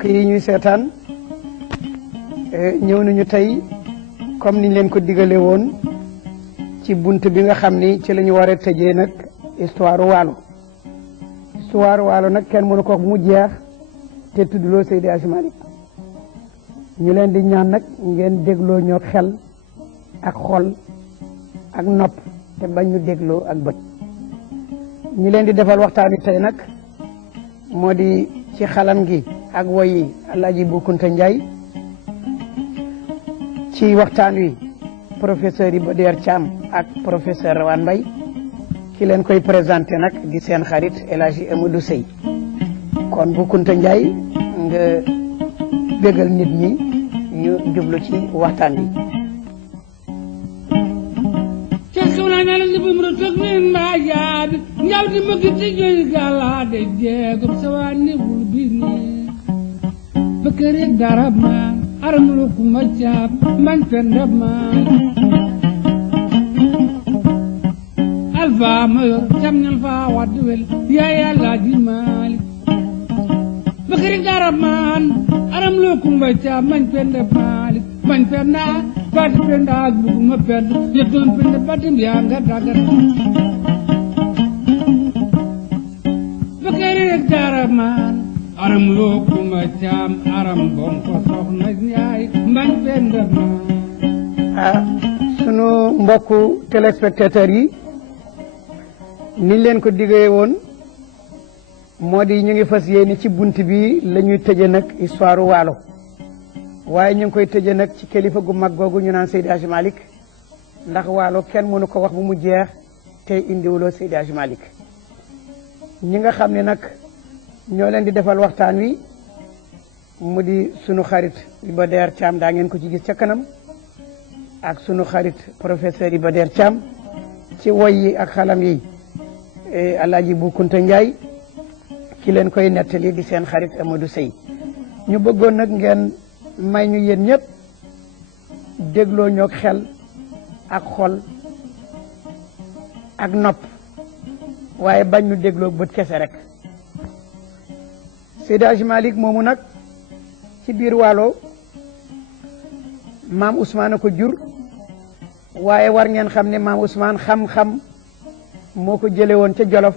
mbokk yi ñuy seetaan ñëw nañu tey comme niñ leen ko digale woon ci bunt bi nga xam ni ci la ñu war a tëjee nag histoire waalo nag kenn mënu ko wax bu mu jeex te tuddloo Seydi Hadji Malick ñu leen di ñaan nag ngeen dégloo ñoo xel ak xol ak nopp te bañ ñu dégloo ak bët ñu leen di defal waxtaan wi tey nag moo di ci xalam gi ak woyi Alaaji Bu Kunta Njaay ci waxtaan wi professeur Iba Der Thiam ak professeur Rawane Mbaye ki leen koy présenté nag di seen xarit El Hadji Amadou Sey kon Bu Kunta Njaay nga bégal nit ñi ñu jublu ci waxtaan bi njaw di mëgg ti joy gala de jeegum sawa ni bul bini bëkkëre darab ma aram lu ku ma jaab man pendab ma alfa ma yor cam ñal fa waddu wel yaay Alaaji Maalik bëkkëre darab man aram lu ku ma jaab man pendab Maalik man penda pat penda ak bu ma pend yëtoon penda patim yaa nga dagat daraman aram loo kuma caam aram bom ko soxna Njaay mbañ penda ma sunu mbokku téléspectateurs yi niñ leen ko diggee woon moo di ñu ngi fas yéene ci bunt bi la ñuy tëje nag histoire waalo waaye ñu ngi koy tëje nag ci kilifa gu mag googu ñu naan Seydi Hadji Malick ndax waalo kenn mënu ko wax bu mu jeex tey indiwuloo Seydi Hadji Malick ñi nga xam ne nag ñoo leen di defal waxtaan wi mu di sunu xarit Iba Der Thiam daa ngeen ko ci gis ca kanam ak sunu xarit professeur Iba Der Thiam ci woy yi ak xalam yi Alaaji Bu Kunta Njaay ki leen koy nettali di seen xarit Amadou Sey ñu bëggoon nag ngeen may ñu yéen ñëpp dégloo ñoog xel ak xol ak nopp waaye bañ ñu dégloo bët kese rek Seydi Hadji Malick moomu nag ci biir waalo maam Ousmane a ko jur waaye war ngeen xam ne maam Ousmane xam-xam moo ko jële woon ca Jolof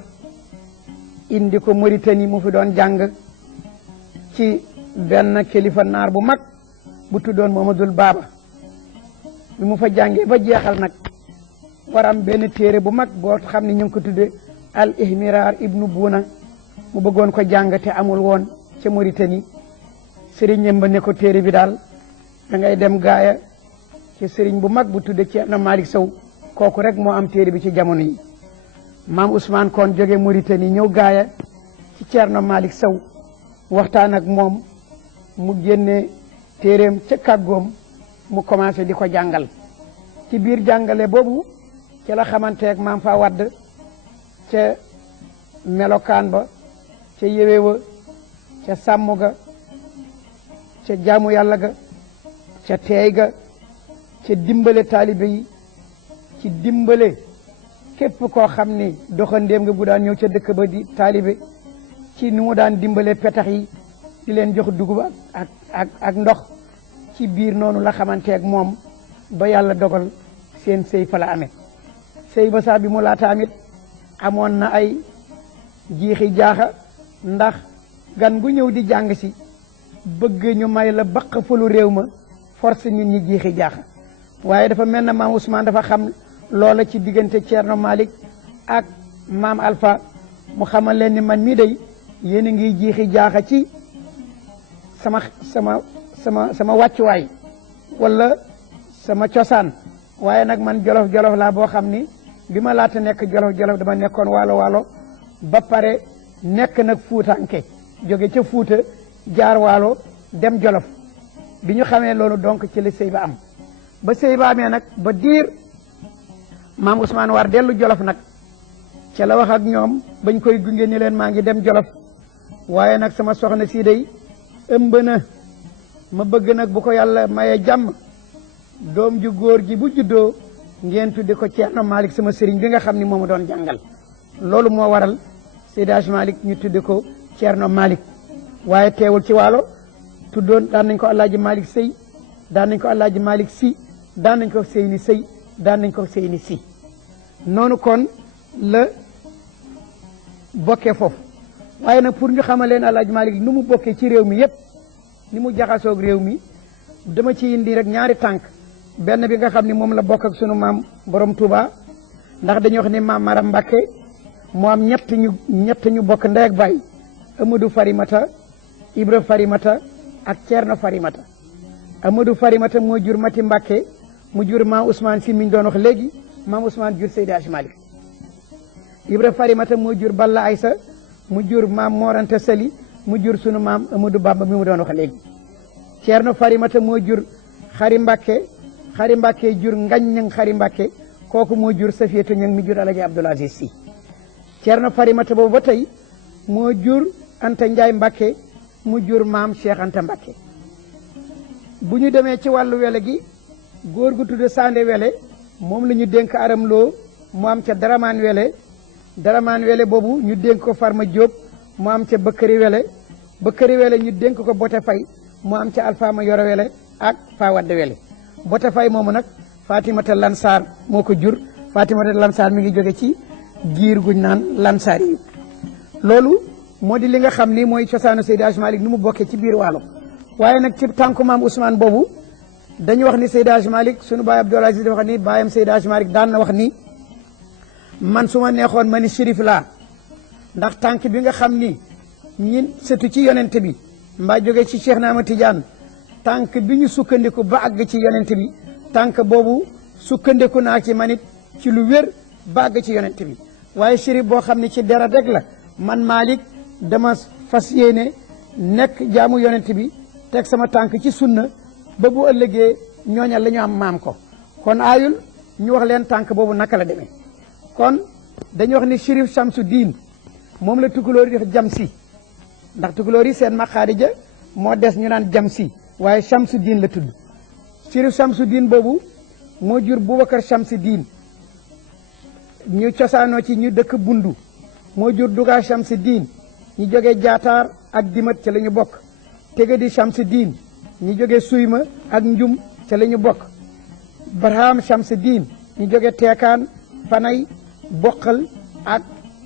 indi ko Mauritanie mu fi doon jàng ci benn kilifa naar bu mag bu tuddoon Mamadul Baaba bi mu fa jàngee ba jeexal nag war am benn téere bu mag boo xam ne ñu ngi ko tudde al ihmirar ibnu Buuna mu bëggoon ko jàng te amul woon ca Mauritanie sëriñam ba ne ko téere bi daal da ngay dem gaaya ci sëriñ bu mag bu tudde Ceerno Malick Sow kooku rek moo am téere bi ci jamono yi maam Ousmane kon jóge Mauritanie ñëw gaaya ci Ceerno Malick Sow waxtaan ak moom mu génne téereem ca kàggoom mu commencé di ko jàngal ci biir jàngale boobu ci la xamanteeg maam fa wadd ca melokaan ba ca yéwewa ca sàmm ga ca jaamu yàlla ga ca teey ga ca dimbale taalibe yi ci dimbale képp koo xam ni doxandéem nga bu daan ñëw ca dëkk ba di taalibe ci ni mu daan dimbale petax yi di leen jox dugub ak ndox ci biir noonu la xamanteeg moom ba yàlla dogal seen sëy fa la amee sëy ba sax bi mu laata amit amoon na ay jiixi jaaxa ndax gan gu ñëw di jàng si bëgg ñu may la baq falu réew ma force nit ñi jiixi jaaxa waaye dafa mel na maam Ousmane dafa xam loola ci diggante Ceerno Malick ak maam Alpha mu xamal leen ni man mii day yéen a ngi jiixi jaaxa ci sama wàccuwaay wala sama cosaan waaye nag man jolof laa boo xam ni bi ma laata nekk jolof dama nekkoon waalo ba pare nekk nag fuutanke jóge ca fuuta jaar waalo dem jolof bi ñu xamee loolu donc ci la sëy ba am ba sëy ba amee nag ba diir maam Ousmane war dellu jolof nag ca la wax ak ñoom bañ koy gunge ni leen maa ngi dem jolof waaye nag sama soxna sii day ëmb na ma bëgg nag bu ko yàlla maye jàmm doom ju góor ji bu juddoo ngeen tudde ko Ceerno Malick sama sëriñ bi nga xam ni moomu doon jàngal loolu moo waral Seydi Hadji Malick ñu tudde ko Ceerno Malick waaye teewul ci waalo tuddoon daan nañ ko Alaaji Malick Sey daan nañ ko Alaaji Malick Si daan nañ ko Seyni Sey daan nañ ko Seyni Si noonu kon la bokkee foofu waaye nag pour ñu xamal leen Alaaji Malick nu mu bokkee ci réew mi yépp ni mu jaxasoog réew mi dama ci indi rek ñaari tànk benn bi nga xam ni moom la bokk ak sunu maam borom Touba ndax dañuy wax ni maam Maram Mbàkke moo am ñett ñu bokk ndey ak baay Amadou Farimata Ibra Farimata ak Ceerno Farimata Amadou Farimata moo jur Mati Mbàkke mu jur maam Ousmane si mi ñu doon wax léegi maam Ousmane jur Seydi Hadji Malick Ibra Farimata moo jur Balla Aysa mu jur maam Moranta Sali mu jur sunu maam Amadou Bamba mi mu doon wax léegi Ceerno Farimata moo jur Xari Mbàkke jur Ngañ Ñang Xari Mbàkke kooku moo jur Safiyatu Ñang mi jur Alaji Abdoul Aziz Si Ceerno Farimata boobu ba tey moo jur Anta Njaay Mbàkke mu jur maam Cheikh Anta Mbàkke bu ñu demee ci wàllu wele gi góor gu tudd Sande Wele moom la ñu dénk Aram Lo mu am ca Daramaan Wele boobu ñu dénk ko Farma Diop mu am ca Bëkkëri Wele ñu dénk ko Bote Fay mu am ca Alfaama Yoro Wele ak Fawade Wele Bote Fay moomu nag Fatimata Lansar moo ko jur Fatimata Lansar mi ngi jóge ci giir guñ naan Lansar yi loolu moo di li nga xam ni mooy cosaanu Seydi Hadji Malick ni mu bokkee ci biir Waalo waaye nag ci tànku maam Ousmane boobu dañu wax ni Seydi Hadji Malick sunu baay Abdoul Aziz dafa wax ni baayam Seydi Hadji Malick daan na wax ni man su ma neexoon ma ni shérif laa ndax tànk bi nga xam ni ñin sëtu ci yonent bi mbaa jóge ci Cheikh Naama Tidiane tànk bi ñu sukkandiku ba àgg ci yonent bi tànk boobu sukkandiku naa ci manit ci lu wér ba àgg ci yonent bi waaye shérif boo xam ne ci deret rek la man Malick dama fas yéene nekk jaamu yonent bi teg sama tànk ci sunna ba bu ëllëgee ñooña la ñu am maam ko kon aayul ñu wax leen tànk boobu naka la demee kon dañu wax ni Chérif Chamsu Diin moom la tukulóor yi jam si ndax tukulóor yi seen maqaarija moo des ñu naan jam si waaye Chamsu Diin la tudd Chérif Chamsu Diin boobu moo jur Boubacar Chamsu Diin ñu cosaanoo ci ñu dëkk Bundu moo jur Duga Chamsu Diin ñu jógee Jaataar ak Dimat ca la ñu bokk Tegadi Chamsu Diin ñu jógee Suyma ak Njum ca la ñu bokk Barham Chamsu Diin ñu jógee Teekaan Fanay Boqal ak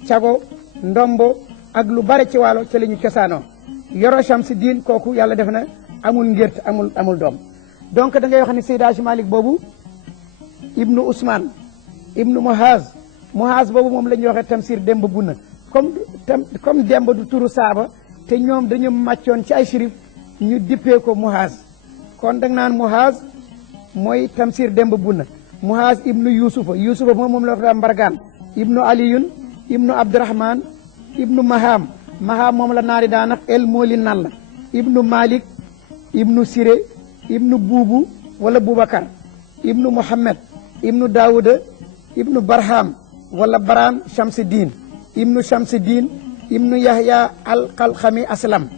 Cago Ndombo ak lu bare ci Waalo ca la ñu cosaanoo Yoro Chamsu Diin kooku yàlla def na amul ngért amul doom donc da ngay wax ni Seydi Hadji Malick boobu ibnu Ousmane ibnu Muhaz boobu moom la ñuy waxee Tamsir Demba Bunna comme Demba du turu saaba te ñoom dañu màccoon ci ay shérif ñu dippee ko Muhaz kon da nga naan Muhaz mooy Tamsir Demba Bunna Muhaz ibnu Yusufa moom la wax Mbargaan ibnu Aliyun ibnu Abdurahman ibnu Maham moom la naari daanaf el mooli nan la ibnu Malik ibnu Siré ibnu Buubu wala Boubacar ibnu Muhammad ibnu Daouda ibnu Barham wala Baram Chamsuddin ibnu Chamsuddin ibnu Yahya al-Qalxami Aslam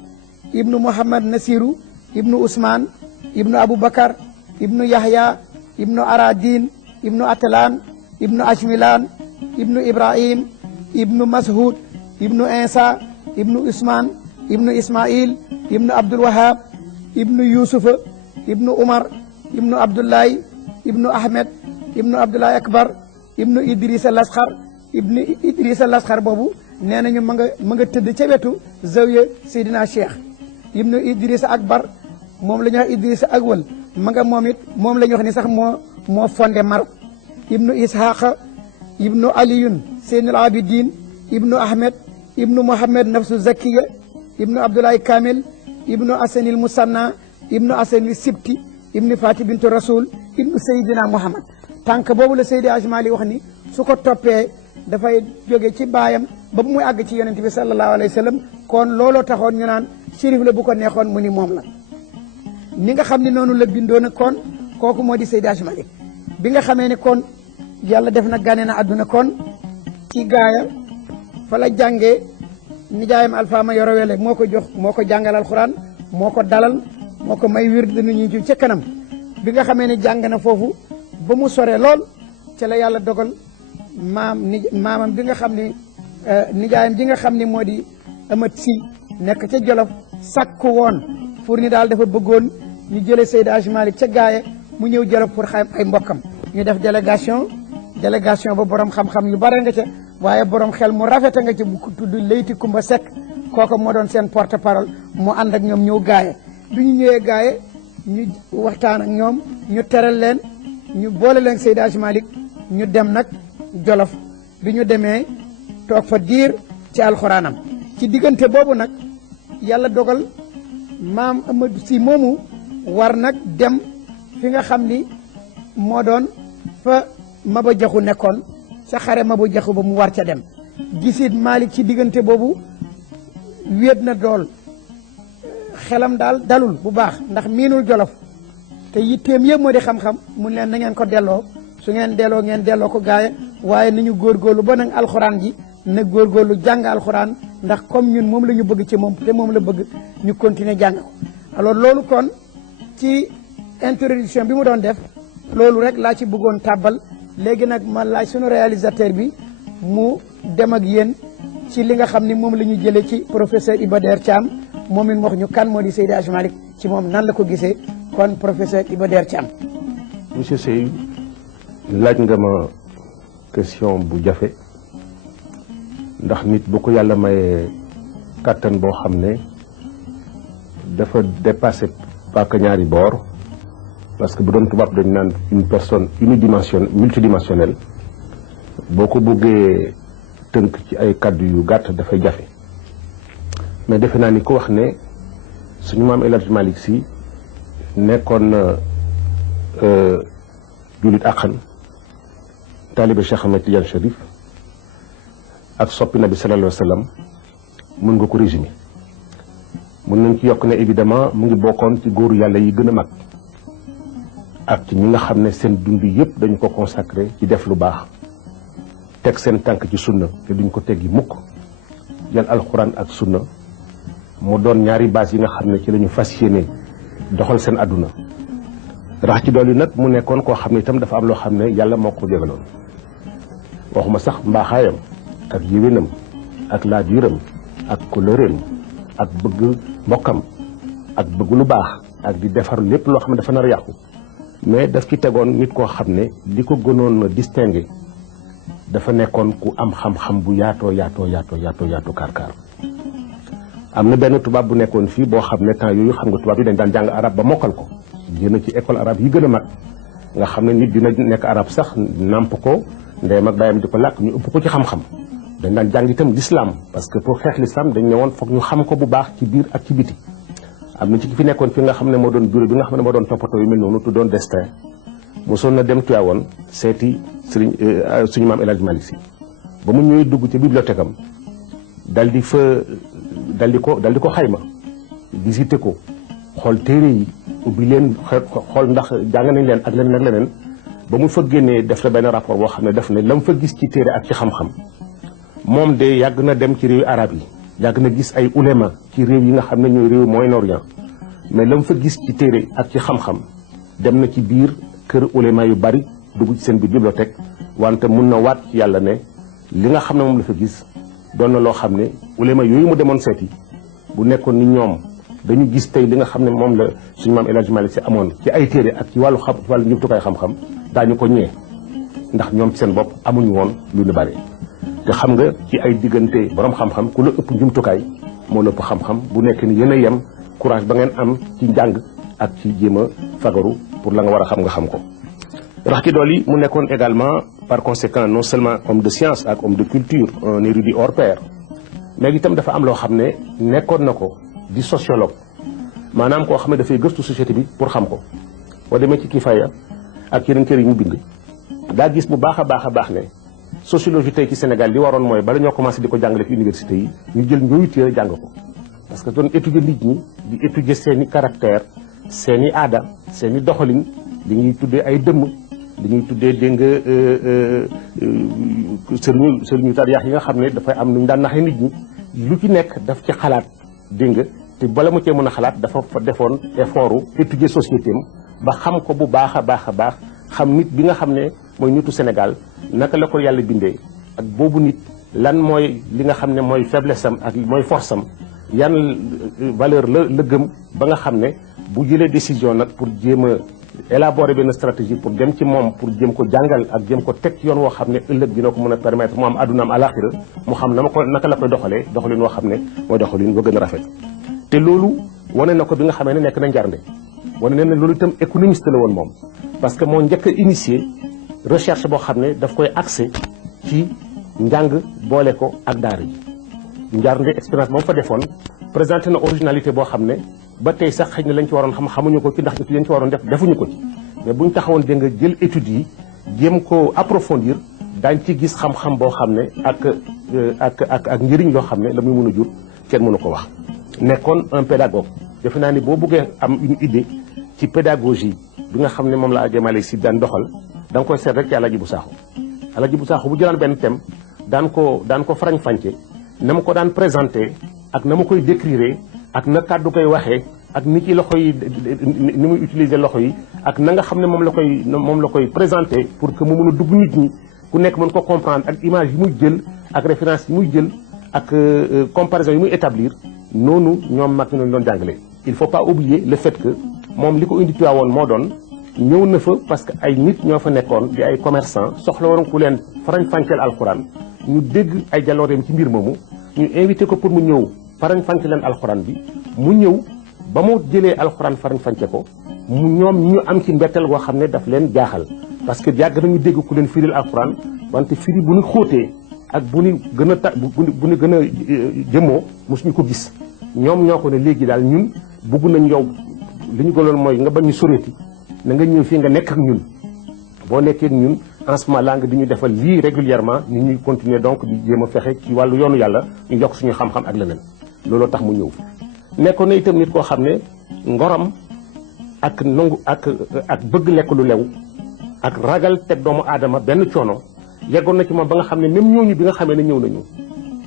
ibnu Muhammad Nasiru ibnu Ousmane ibnu Aboubacar ibnu Yahya ibnu Aradin ibnu Atlan ibnu Ajmilan ibnu Ibrahim ibnu Mashud ibnu Insa ibnu Ousmane ibnu Ismail ibnu Abdul Wahab ibnu Yusufa ibnu Umar ibnu Abdullahi ibnu Ahmed ibnu Abdullahi Akbar ibnu Idrissa Lasxar boobu nee nañu ma nga tëdd ca wetu zawiya Seydina Cheikh ibnu Idrissa Akbar moom la ñuy wax Idrissa Agwal ma nga moom la ñuy wax ni sax moo fondé Maroc ibnu Ishaqa ibnu Aliyun Seynul Abidin ibnu Ahmed ibnu Mohamed Nafsu Zakiya ibnu Abdullahi Kamil ibnu Asanil Musanna ibnu Asanil Sibti ibnu Fati bintu Rasul ibnu Seydina Muhammad tànk boobu la Seydi Hadji Malick wax ni su ko toppee dafay jóge ci baayam ba muy àgg ci yonent bi sallallahu alayhi wa sallam kon looloo taxoon ñu naan shérif la bu ko neexoon mu ni moom la ni nga xam ne noonu la bindoo na kon kooku moo di Seydi Hadji Malick bi nga xamee ne kon yàlla def na gane na àdduna kon ci gaaya fa la jàngee nijaayam Alfaama Yoro Wele moo ko jàngal alxuraan moo ko dalal moo ko may wird nu ñu ci ca kanam bi nga xamee ne jàng na foofu ba mu sore lool ca la yàlla dogal maamam bi nga xam ne nijaayam ji nga xam ne moo di Amat Si nekk ca Jolof sakku woon pour ni daal dafa bëggoon ñu jëlee Seydi Hadji Malick ca Gaaye mu ñëw Jolof pour xam ay mbokkam ñu def délégation ba borom xam-xam yu bare nga ca waaye borom xel mu rafete nga ca bu ko tudd Leyti Kumba Seck kooku moo doon seen porte parole mu ànd ak ñoom ñëw Gaaye bi ñu ñëwee Gaaye ñu waxtaan ak ñoom ñu teral leen ñu boole leen Seydi Hadji Malick ñu dem nag Jolof bi ñu demee toog fa diir ci alxuraanam ci diggante boobu nag yàlla dogal maam Amadou Sy moomu war nag dem fi nga xam ni moo doon fa Maba Jaxu nekkoon ca xare Maba Jaxu ba mu war ca dem gisit Malick ci diggante boobu wéet na dool xelam daal dalul bu baax ndax miinul Jolof te yitteem yëpp moo di xam-xam mun leen na ngeen ko delloo su ngeen delloo ko Gaaye waaye nañu góorgóorlu ba nag alxuraan ji na góorgóorlu jàng alxuraan ndax comme ñun moom la ñu bëgg ci moom te moom la bëgg ñu continuer jàng ko alors loolu kon ci introduction bi mu doon def loolu rek laa ci bëggoon tàbbal léegi nag ma laaj sunu réalisateur bi mu dem ak yéen ci li nga xam ni moom la ñu jëlee ci professeur Iba Der Thiam moom it wax ñu kan moo di Seydi Hadji Malick ci moom nan la ko gisee kon professeur Iba Der Thiam. monsieur Sey laaj nga ma question bu jafe ndax nit bu ko yàlla mayee kàttan boo xam ne dafa dépassé paaka ñaari boor parce que bu doon tubaab dañ naan une personne multidimensionnelle boo ko bëggee tënk ci ay kàddu yu gàtt dafay jafe mais defe naa ni ko wax ne suñu maam El Hadji Malick Sy nekkoon na jullit àqan taalibe Cheikh Ahmed Tidiane Chérif ak soppi nabi sallallahu alayhi wa sallam mën nga ko résumer mën nañ ci yokk ne évidemment mu ngi bokkoon ci góoru yàlla yi gën a mag ak ci ñi nga xam ne seen dund yëpp dañu ko consacré ci def lu baax teg seen tànk ci sunna te duñ ko teggi mukk jël alxuraan ak sunna mu doon ñaari base yi nga xam ne ci la ñu fas yéene doxal seen àdduna rax ci dolli nag mu nekkoon koo xam ne itam dafa am loo xam ne yàlla moo ko jégaloon waxuma sax mbaaxaayam ak yéwénam ak laabiram ak kollëreem ak bëgg mbokkam ak bëgg lu baax ak di defar lépp loo xam ne dafa nar a yàqu mais daf ci tegoon nit koo xam ne li ko gënoon distingué dafa nekkoon ku am xam-xam bu yaatoo kaar am na benn tubaab bu nekkoon fii boo xam ne temps yooyu xam nga tubaab yi dañ daan jàng arab ba mokkal ko génn ci école arabe yi gën a mag nga xam ne nit dina nekk arab sax nàmp ko ndeyam ak bàyyam di ko làkk ñu ëpp ko ci xam-xam dañ daan jàng itam l'islam parce que pour xeex l'islam dañ ne woon foog ñu xam ko bu baax ci biir ak ci biti am na ci ki fi nekkoon fi nga xam ne moo doon bureau bi nga xam ne moo doon toppatoo yu mel noonu tuddoon destin mosoon na dem Tiwaawoon seeti suñu maam El Hadji Malick Sy ba mu ñëwee dugg ci bibliothèque am dal di ko xayma visité ko xool téere yi ubbi leen xool ndax jàng nañ leen ak leneen ba mu fa génnee def na benn rapport boo xam ne def ne la mu fa gis ci téere ak ci xam-xam moom de yàgg na dem ci réewu arab yi yàgg na gis ay ulema ci réew yi nga xam ne ñooy réew Moyen-Orient mais la mu fa gis ci téere ak ci xam-xam dem na ci biir kër ulema yu bari dugg ci seen biir bibliothèque wante mun na waat ci yàlla ne li nga xam ne moom la fa gis doon na loo xam ne ulema yooyu mu demoon seeti bu nekkoon ni ñoom dañu gis tey li nga xam ne moom la suñu maam El Hadji Malick Sy amoon ci ay téere ak ci wàllu njumtukaay xam-xam daañu ko ñee ndax ñoom ci seen bopp amuñu woon lu ñu bari te xam nga ci ay diggante borom xam-xam ku la ëpp njumtukaay moo la ëpp xam-xam bu nekk ni yéen a yem courage ba ngeen am ci njàng ak ci jéem a fagaru pour la nga war a xam nga xam ko. rax ci dool yi mu nekkoon également par conséquent non seulement homme de science ak homme de culture un érudit hors pair mais itam dafa am loo xam ne nekkoon na ko di sociologue maanaam koo xam ne dafay gëstu société bi pour xam ko boo demee ci Kifaya ak yeneen kër yi ñu bind daa gis bu baax a baax ne sociologie tey ci Sénégal li waroon mooy bala ñoo commencé di ko jàngale ci université yi ñu jël ñooyu téere jàng ko parce que doon étudier nit ñi di étudier seen i caractère seen i aada seen i doxalin li ñuy tuddee ay dëmm li ñuy tuddee dégg nga sëriñu tariyaax yi nga xam ne dafay am nu ñu daan naxee nit ñi lu ci nekk daf ci xalaat dégg nga te bala mu cee mën a xalaat dafa fa defoon effort étudier société am ba xam ko bu baax a baax xam nit bi nga xam ne mooy nitu Sénégal naka la ko yàlla bindee ak boobu nit lan mooy li nga xam ne mooy faiblesse am ak mooy force am yan valeur la gëm ba nga xam ne bu jëlee décision nag pour jéem a élaborer benn stratégie pour dem ci moom pour jéem ko jàngal ak jéem ko teg yoon woo xam ne ëllëg dina ko mën a permettre mu am addunaam alaxira mu xam naka la koy doxalee doxalin woo xam ne mooy doxalin ba gën a rafet. te loolu wane na ko bi nga xamee ne nekk na njarnde wane na ne loolu itam économiste la woon moom parce que moo njëkk a initier recherche boo xam ne daf koy axé ci njàng boole ko ak daara ji njarnde expérience ba mu fa defoon présenté na originalité boo xam ne ba tey sax xëy na lañ ci waroon xam xamuñu ko ci ndax lañ ci waroon def defuñu ko ci mais buñ taxawoon dégg nga jël études yi jéem ko approfondir daañ ci gis xam-xam boo xam ne ak njëriñ loo xam ne la muy mën a jur kenn mënu ko wax. nekkoon un pédagogue defe naa ni boo bëggee am une idée ci pédagogie bi nga xam ne moom la Hadj Malick Sy daan doxal da nga koy seet rek ci Alaaji Bu Saaxo Alaaji Bu Saaxo bu jëlaan benn thème daan ko farañ-fànce na ma ko daan présenté ak na ma koy décrire ak na kàddu koy waxee ak ni ci loxo yi ni muy utiliser loxo yi ak na nga xam ne moom la koy présenté pour que mu mën a dugg nit ñi ku nekk mën ko comprendre ak image yi muy jël ak référence yi muy jël ak comparaison yi muy établir noonu ñoom mag ñu doon jàngale. il faut pas oublier le fait que moom li ko indi Tiwaawoon moo doon ñëw na fa parce que ay nit ñoo fa nekkoon di ay commerçant soxla woon ku leen farañ-fànceel alxuraan ñu dégg ay jalooreem ci mbir moomu ñu invité ko pour mu ñëw farañ-fànce leen alxuraan bi mu ñëw ba mu jëlee alxuraan farañ-fànce ko mu ñoom ñu am ci mbetteel goo xam ne daf leen jaaxal parce que yàgg nañu dégg ku leen firil alxuraan wante firi bu ñu xóotee ak bu ñu gën a bu ñu gën a jëmoo mosuñu ko gis ñoom ñoo ko ne léegi daal ñun bugg nañ yow li ñu gënoon mooy nga bañ ñu soreeti na nga ñëw fii nga nekk ak ñun boo nekkee ak ñun en ce moment là nga di ñu defal lii régulièrement ñu ñuy continuer donc di jéem a fexe ci wàllu yoonu yàlla ñu yokk suñu xam-xam ak leneen looloo tax mu ñëw nekkoon na itam nit koo xam ne ngoram ak nangu ak bëgg lekk lu lew ak ragal teg doomu aadama benn coono yeggoon na ci moom ba nga xam ne même ñooñu bi nga xamee ne ñëw nañu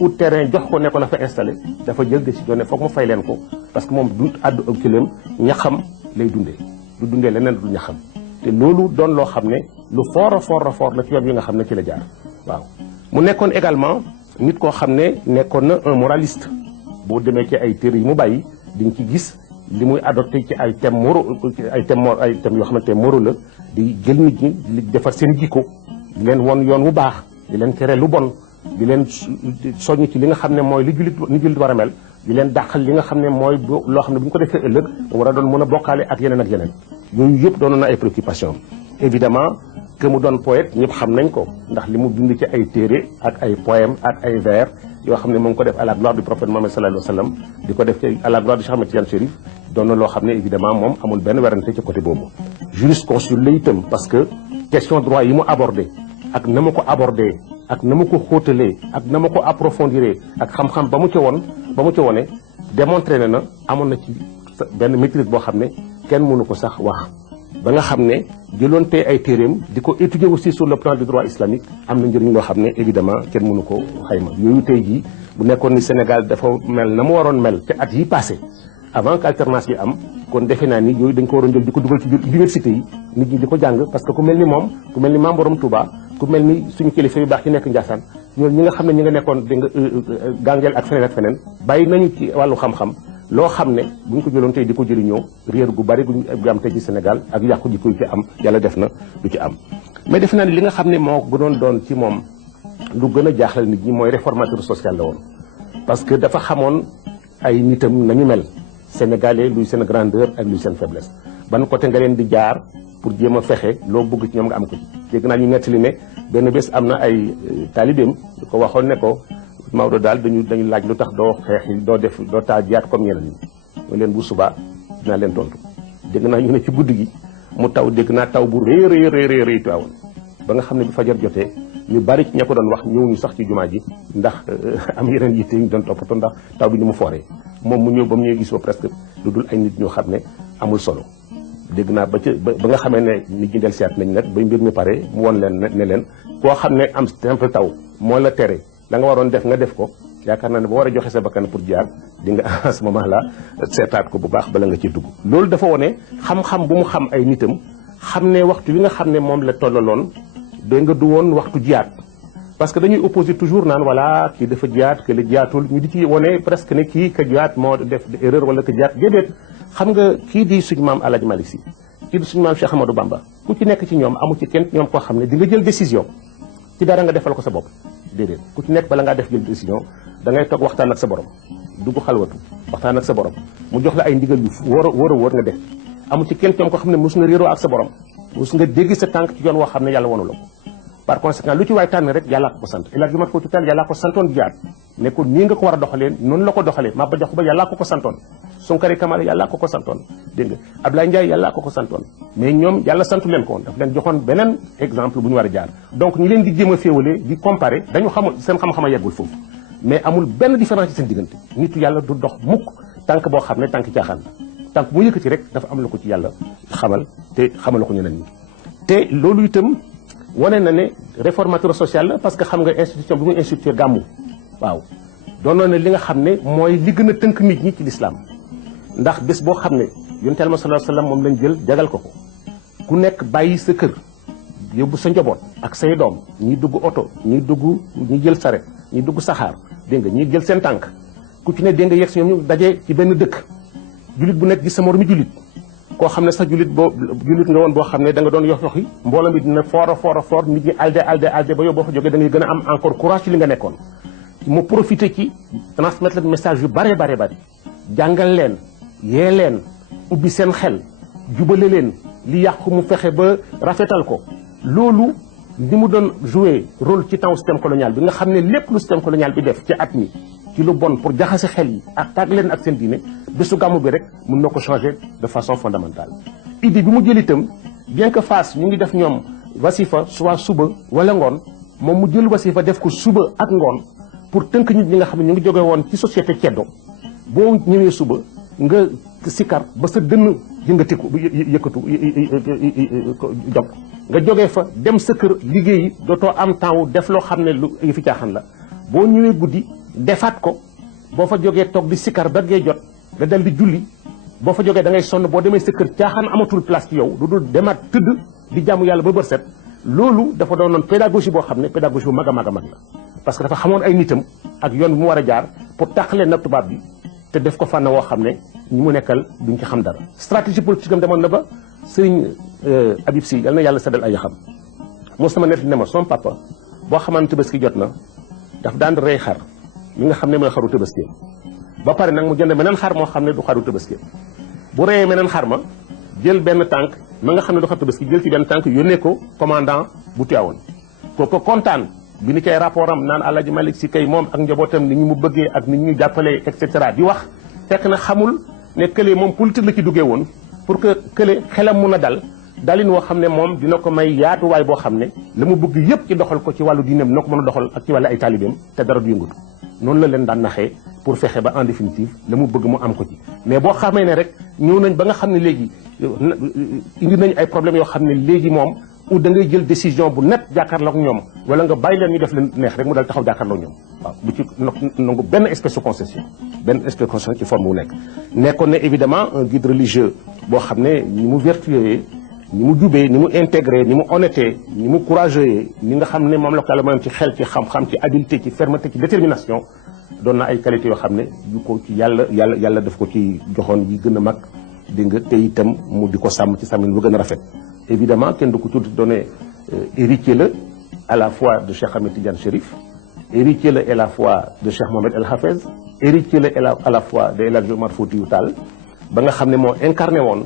ut terrain jox ko ne ko la fa installé dafa jël décision ne foog mu fay leen ko parce que moom du àddu ak kileem ñaxam lay dundee du dundee leneen du ñaxam te loolu doon loo xam ne lu fort a fort la ci yoon yi nga xam ne ci la jaar waaw. mu nekkoon également nit koo xam ne nekkoon na un moraliste boo demee ci ay téere yi mu bàyyi di nga ci gis li muy adopté ci ay thèmes yoo xamante ne moraux la di jël nit ñi di defar seen jikko di leen won yoon wu baax di leen tere lu bon di leen soññ ci li nga xam ne mooy li jullit war a mel di leen dàqal li nga xam ne mooy loo xam ne bu ñu ko defee ëllëg war a doon mën a bokkaale ak yeneen yooyu yëpp doonoon na ay préoccupation évidemment que mu doon poète ñëpp xam nañ ko ndax li mu bind ci ay téere ak ay poème ak ay vers yoo xam ne mu ngi ko def à la gloire du prophète Mohammed sallallahu alayhi wa sallam di ko def ci à la gloire du Cheikh Ahmed Tidiane Chérif doon na loo xam ne évidemment moom amul benn werante ci côté boobu jurisconsulte la itam parce que question droit yi mu abordé ak na ma ko abordé ak na ma ko xóotalee ak na ma ko approfondiré ak xam-xam ba mu ca wone démontré na amoon na ci benn maîtrise boo xam ne kenn mënu ko sax wax ba nga xam ne jëloon tey ay téeréem di ko étudier aussi sur le plan du droit islamique am na njëriñ loo xam ne évidemment kenn mënu ko xayma yooyu tey jii bu nekkoon ni Sénégal dafa mel na mu waroon mel te at yi passé avant que alternance bi am kon defe naa ni yooyu dañ ko waroon jël di ko dugal ci université yi nit ñi di ko jàng parce que ku mel ni moom ku mel ni Maam Borom Touba ku mel ni suñu kilifa yu baax yi nekk Ndiassane ñooñu ñi nga xam ne ñi nga nekkoon di nga gàngeel ak feneen bàyyi nañu ci wàllu xam-xam loo xam ne bu ñu ko jëloon tey di ko jëriñoo réer gu bari gu am tey ci Sénégal ak yàqu ji koy ci am yàlla def na du ci am mais defe naa ni li nga xam ne moo gënoon doon ci moom lu gën a jaaxal nit ñi mooy réformateur social la woon parce que dafa xamoon ay nitam nañu mel sénégalais luy seen grandeur ak luy seen faiblesse ban côté nga leen di jaar pour jéem a fexe loo bëgg ci ñoom nga am ko ci dégg naa ñu nettali ne benn bés am na ay taalibeem ko waxoon ne ko Maodo daal dañu laaj lu tax doo xeex doo taal jiyaat comme ñeneen ñi mu leen bu subaa dinaa leen tontu dégg naa ñu ne ci guddi gi mu taw dégg naa taw bu rëy Tiwaawan ba nga xam ne bi fajar jotee ñu bari ci ña ko doon wax ñëw ñu sax ci jumaa ji ndax am yeneen yitte ñu doon toppatoo ndax taw bi ni mu fooree moom mu ñëw ba mu ñëw gis ba presque lu dul ay nit ñoo xam ne amul solo dégg naa ba nga xamee ne nit ñi del siyaat nañ nag ba mbir mi pare mu won leen ne leen koo xam ne am simple taw moo la tere la nga waroon def nga def ko yaakaar naa ne ba war a joxe sa bakkan pour jaar di nga à ce moment là seetaat ko bu baax bala nga ci dugg loolu dafa wone xam-xam bu mu xam ay nitam xam ne waxtu wi nga xam ne moom la tollaloon dégg nga du woon waxtu jiyaat parce que dañuy opposer toujours naan voilà kii dafa jiyaat que le jiyaatul ñu di ci wane presque ne kii ka jiyaat moo def erreur wala ka jiyaat déedéet xam nga kii di suñu maam El Hadj Malick Sy kii di suñu maam Cheikh Amadou Bamba ku ci nekk ci ñoom amu ci kenn ñoom koo xam ne di nga jël décision ci dara nga defal ko sa bopp déedéet ku ci nekk bala ngaa def jël décision da ngay toog waxtaan ak sa borom dugg xalwatu waxtaan ak sa borom mu jox la ay ndigal yu wóor nga def amu ci kenn ñoom koo xam ne mos nga réeroo ak sa borom mos nga dégg sa tànk ci yoon woo xam ne yàlla wonu la ko par conséquent lu ci waay tànn rek yàllaa ko sant El Hadj Omar Foutiyou Tall yàllaa ko santoon jiyaat ne ko nii nga ko war a doxalee noonu la ko doxalee Maba Jaxu Ba yàllaa ko santoon Sonkari Kamara yàllaa ko santoon dégg nga Ablaye Ndiaye yàllaa ko santoon mais ñoom yàlla santu leen ko woon daf leen joxoon beneen exemple bu ñu war a jaar donc ñi leen di jéem a féewale di comparer dañu xamul seen xam-xam a yeggul foofu mais amul benn différence ci seen diggante nitu yàlla du dox mukk tànk boo xam ne tànk caaxaan la tànk bu yëkkati rek dafa am la ko ci yàlla xamal te xamal la ko ñeneen ñi te loolu itam wane na ne réformateur social la parce que xam nga institution bi muy institué gàmmu waaw doonoon na li nga xam ne mooy li gën a tënk nit ñi ci lislaam ndax bés boo xam ne yonent Yàlla sallallahu alayhi wasallam moom lañ jël jagal ko ku nekk bàyyi sa kër yóbbu sa njaboot ak say doom ñi dugg oto ñi jël saret ñi dugg saxaar dégg nga ñi jël seen tànk ku ci ne dégg nga yegg si ñoom ñu daje ci benn dëkk julit bu nekk gis sa moromi julit koo xam ne sax julit nga woon boo xam ne da nga doon yox yoxi mbooloo mi dina fort nit ñi alde ba yow boo fa jógee da ngay gën a am encore courage ci li nga nekkoon mu profité ci transmettre leen message yu bare jàngal leen yee leen ubbi seen xel jubale leen li yàqu mu fexe ba rafetal ko loolu ni mu doon jouer rôle ci temps système colonial bi nga xam ne lépp lu système colonial bi def ci at mi ci lu bon pour jaxase xel yi ak tàgg leen ak seen diine bésu gàmmu bi rek mën na ko changer de façon fondamentale idée bi mu jël itam bien que Fass ñu ngi def ñoom wasifa soit suba wala ngoon moom mu jël wasifa def ko suba ak ngoon pour tënk nit ñi nga xam ne ñu ngi jóge woon ci société ceddo boo ñëwee suba nga sikar ba sa dënn yëngatiku yëkkatu jog nga jógee fa dem sa kër liggéeyi dootoo am temps wu def loo xam ne lu fi caaxaan la boo ñëwee guddi defaat ko boo fa jógee toog di sikar ba gee jot nga dal di julli boo fa jógee da ngay sonn boo demee sa kër caaxaan amatul place ci yow lu dul demaat tëdd di jàmm yàlla ba bër set loolu dafa doonoon pédagogie boo xam ne pédagogie bu mag a mag la parce que dafa xamoon ay nitam ak yoon bi mu war a jaar pour tàqalee nag tubaab bi te def ko fànn woo xam ne ñi mu nekkal duñ ci xam dara stratégie politique am demoon na ba sëriñ Habib Sy yal na yàlla seddal ay yaxam moo sama net ne ma son papa boo xamante Tabaski jot na daf daan rey xar mi nga xam ne mooy xaru Tabaski ba pare nag mu jënd meneen xar moo xam ne du xaru Tabaski bu reyee meneen xar ma jël benn tànk ma nga xam ne du xaru Tabaski jël ci benn tànk yónnee ko commandant bu Tivaouane kooku kontaan bi ni cay rapport am naan El Hadj Malick Sy kay moom ak njabootam ni ñu mu bëggee ak ni ñu jàppalee et cetera di wax fekk na xamul ne kële moom politique la ci duggee woon pour que kële xelam mun a dalin woo xam ne moom dina ko may yaatuwaay boo xam ne la mu bëgg yëpp ci doxal ko ci wàllu diineem dina ko mën a doxal ak ci wàllu ay taalibeem te dara du yëngatu noonu la leen daan naxee pour fexe ba en définitive la mu bëgg mu am ko ci mais boo xamee ne rek ñëw nañ ba nga xam ne léegi indi nañ ay problèmes yoo xam ne léegi moom ou da ngay jël décision bu net jàkkaarloog ñoom wala nga bàyyi leen ñu def leen neex rek mu dal taxaw jàkkaarloog ñoom waaw bu ci nangu benn espèce de concession ci forme wu nekkoon ne évidemment un guide religieux boo xam ne ni mu vertueux ni mu jubee ni mu intégré ni mu honnêté ni mu courageux ni nga xam ne moom la ko yàlla mayoon ci xel ci xam-xam ci habileté ci fermeté ci détermination doon na ay qualité yoo xam ne yu ko ci yàlla daf ko ci joxoon yi gën a mag dégg nga te itam mu di ko sàmm ci sàmmin bu gën a rafet évidemment kenn du ko tudd donné héritier la à la fois de Cheikh Ahmed Tidiane Chérif héritier la à la fois de Cheikh Mohamed El Hafez héritier la à la fois de El Hadj Omar Foutiyou Tall ba nga xam ne moo incarné woon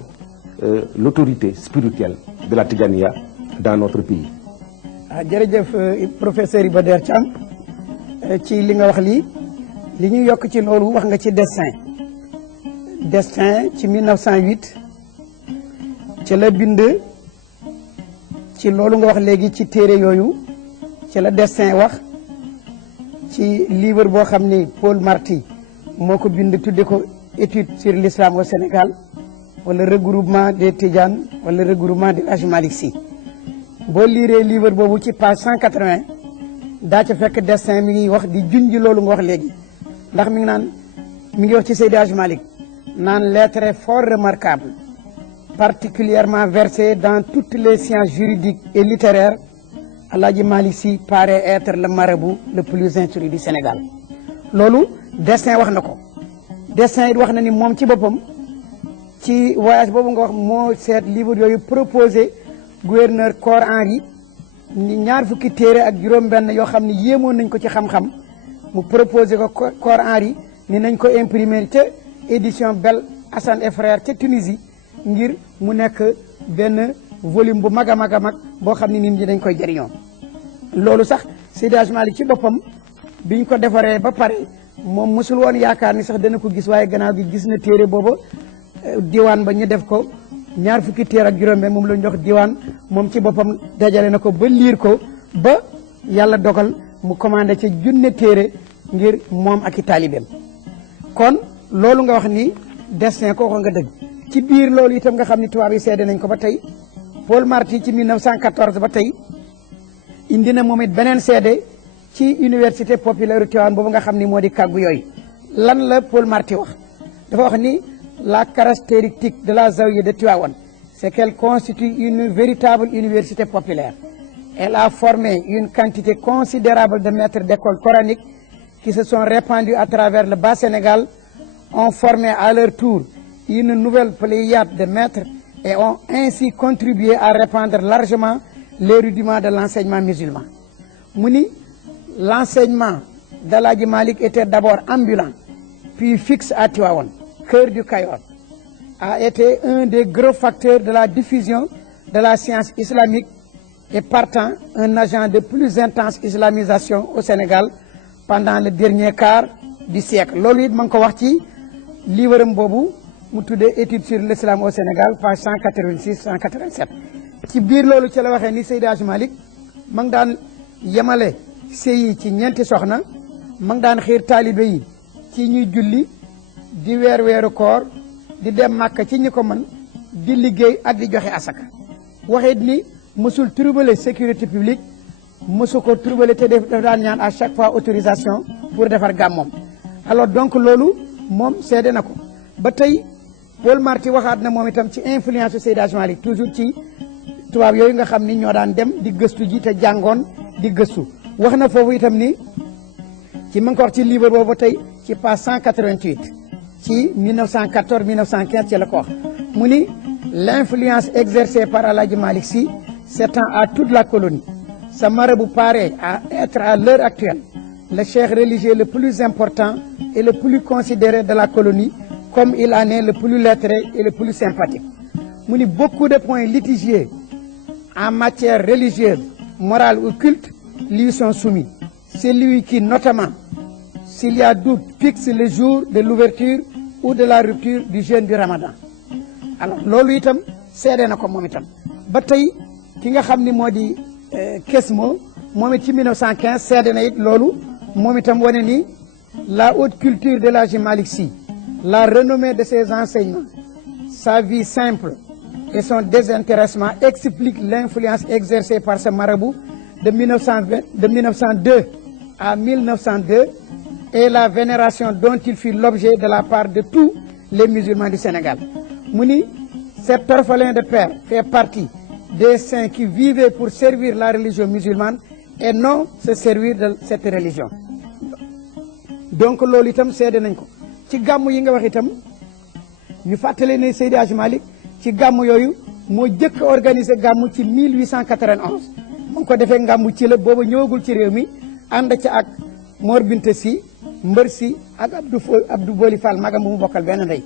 l'autorité spirituelle de la Tidjaniya dans notre pays. jërëjëf professeur Iba Der Thiam ci li nga wax lii li ñu yokk ci loolu wax nga ci destin ci 1908 ci la bind ci loolu nga wax léegi ci téere yooyu ci la destin wax ci livre boo xam ni Paul Marty moo ko bind tudde ko étude sur l'islam au Sénégal wala regroupement des Tidjanes wala regroupement de El Hadj Malick Sy boo liiree livre boobu ci page 180 daa ca fekk destin mi ngi wax di junj loolu nga wax léegi ndax mi ngi wax ci Seydi El Hadj Malick naan lettre fort remarquable particulièrement versé dans toutes les sciences juridiques et littéraires Alaaji Malick Sy paraît être le marabout le plus instruit du Sénégal loolu destin wax na ko destin it wax na ni moom ci boppam ci voyage boobu nga wax moo seet livre yooyu proposé gouverneur Cor Henri ni ñaar fukki téere ak juróom-benn yoo xam ne yéemoon nañ ko ci xam-xam mu proposé ko Cor Henri ni nañ ko imprimer ca édition Bel Hassan et Frères ca Tunisie ngir mu nekk benn volume bu mag a mag a mag boo xam ne nit ñi dañ koy jëriñoo loolu sax Seydi Hadji Malick ci boppam biñ ko defaree ba pare moom mosul woon yaakaar ni sax dana ko gis waaye gannaaw gi gis na téere booba diwaan ba ñu def ko ñaar fukki téere ak juróom-benn moom la ñu jox diwaan moom ci boppam dajale na ko ba liir ko ba yàlla dogal mu commandé ca junne téere ngir moom ak i taalibeem kon loolu nga wax ni destin kooku nga dëgg ci biir loolu itam nga xam ni tubaab yi seede nañ ko ba tey Paul Marty ci 1914 ba tey indi na moom it beneen seede ci université populaire Tivaouane boobu nga xam ni moo di kàggu yooyu lan la Paul Marty wax dafa wax ni la caractéristique de la Zawiya de Tivaouane c'est qu'elle constitue une véritable université populaire. Elle a formé une quantité considérable de maîtres d'école coraniques qui se sont répandus à travers le Bas-Sénégal, ont formé à leur tour une nouvelle pléiade de maîtres et ont ainsi contribué à répandre largement les rudiments de l'enseignement musulman. mu ni l'enseignement d'Alaaji Malick était d'abord ambulant, puis fixe à Tivaouane, cœur du Kayor, a été un des gros facteurs de la diffusion de la science islamique et partant un agent de plus intense islamisation au Sénégal pendant le dernier quart du siècle. loolu it ma ngi ko wax ci livre am boobu mu tuddee étude sur l'islam au Sénégal page 186 187 ci biir loolu ci la waxee ni Seydi Hadji Malick ma ngi daan yemale sëy yi ci ñeenti soxna ma ngi daan xiir taalibe yi ci ñuy julli di weer weeru koor di dem Màkka ci ñi ko mën di liggéey ak di joxe asaka waxit ni mësul troubler sécurité publique mësu ko troubler te def daan ñaan à chaque fois autorisation pour defar gàmmoom alors donc loolu moom seede na ko ba tey Paul Marty waxaat na moom itam ci influence su Seydi Hadji Malick toujours ci tubaab yooyu nga xam ni ñoo daan dem di gëstu ji te jàngoon di gëstu wax na foofu itam ni ci ma ngi ko wax ci livre boobu ba tey ci page 188 ci 1914 1915 ci la ko wax mu ni l'influence exercée par Alaaji Malick Sy s'étend à toute la colonie. Ce marabout paraît à être à l'heure actuelle le cheikh religieux le plus important et le plus considéré de la colonie, comme il en est le plus lettré et le plus sympathique. mu ni beaucoup de points litigieux en matière religieuse, morale ou culte lui sont soumis. C'est lui qui, notamment, s'il y a doute, fixe le jour de l'ouverture ou de la rupture du jeûne du Ramadan. alors loolu itam seede na ko moom itam ba tey ki nga xam ni moo di Kesmo moom it ci 1915 seede na it loolu moom itam wane ni la haute culture de Alaaji Malick Sy, la renommée de ses enseignements, sa vie simple et son désintéressement expliquent l'influence exercée par ce marabout de 1902 à 1902 et la vénération dont il fut l'objet de la part de tous les musulmans du Sénégal. mu ni cet orphelin de père fait partie des saints qui vivaient pour servir la religion musulmane et non se servir de cette religion. donc loolu itam seede nañ ko ci gàmm yi nga wax itam ñu fàttale ne Seydi Hadji Malick ci gàmm yooyu moo jëkk a organisé gàmm ci 1891 mu ngi ko defee gàmm ci la booba ñëwagul ci réew mi ànd ca ak Mor Binta Sy Mbër Sy ak Abdou Boli Fall magam bu mu bokkal benn ndey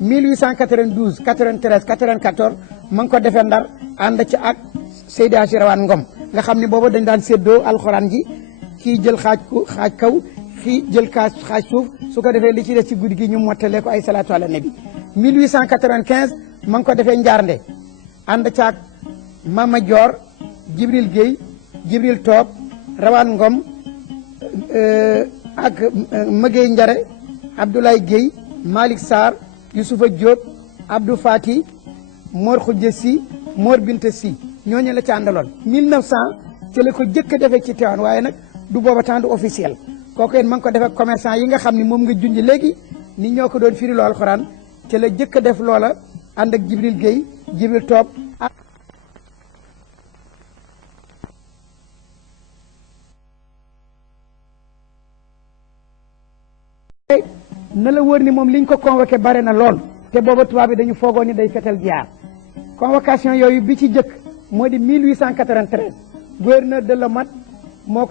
1892 93 94 ma ngi ko defee Ndar ànd ca ak Seydi Hadji Rawane Ngom nga xam ne booba dañ daan séddoo alxuraan ji kii jël xaaj kaw kii jël xaaj suuf su ko defee li ci des ci guddi gi ñu mottalee ko ay salaatu ala nabi 1895 ma ngi ko defee Njaarnde ànd ca ak Mama Dior Jibril Guèye Jibril Toob Rawane Ngom ak Mëgey Njare Abdoulaye Guèye Malick Sarr Youssoufa Diop Abdou Fati Mor Khoudia Sy Mor Binta Sy ñooñu la ci àndaloon 1900 ci la ko jëkk a defee ci Tivaouane waaye nag du booba temps du officiel kooku it ma ngi ko defee commerçant yi nga xam ni moom nga junj léegi ni ñoo ko doon firi loo alxuraan ci la jëkk a def loola ànd ak Jibril Guèye Jibril Toob na la wër ni moom liñ ko convoqué bare na lool te booba tubaab bi dañu foogoon ni day fetal jiyaar convocation yooyu bi ci jëkk moo di 1893 gouverneur de Lamot moo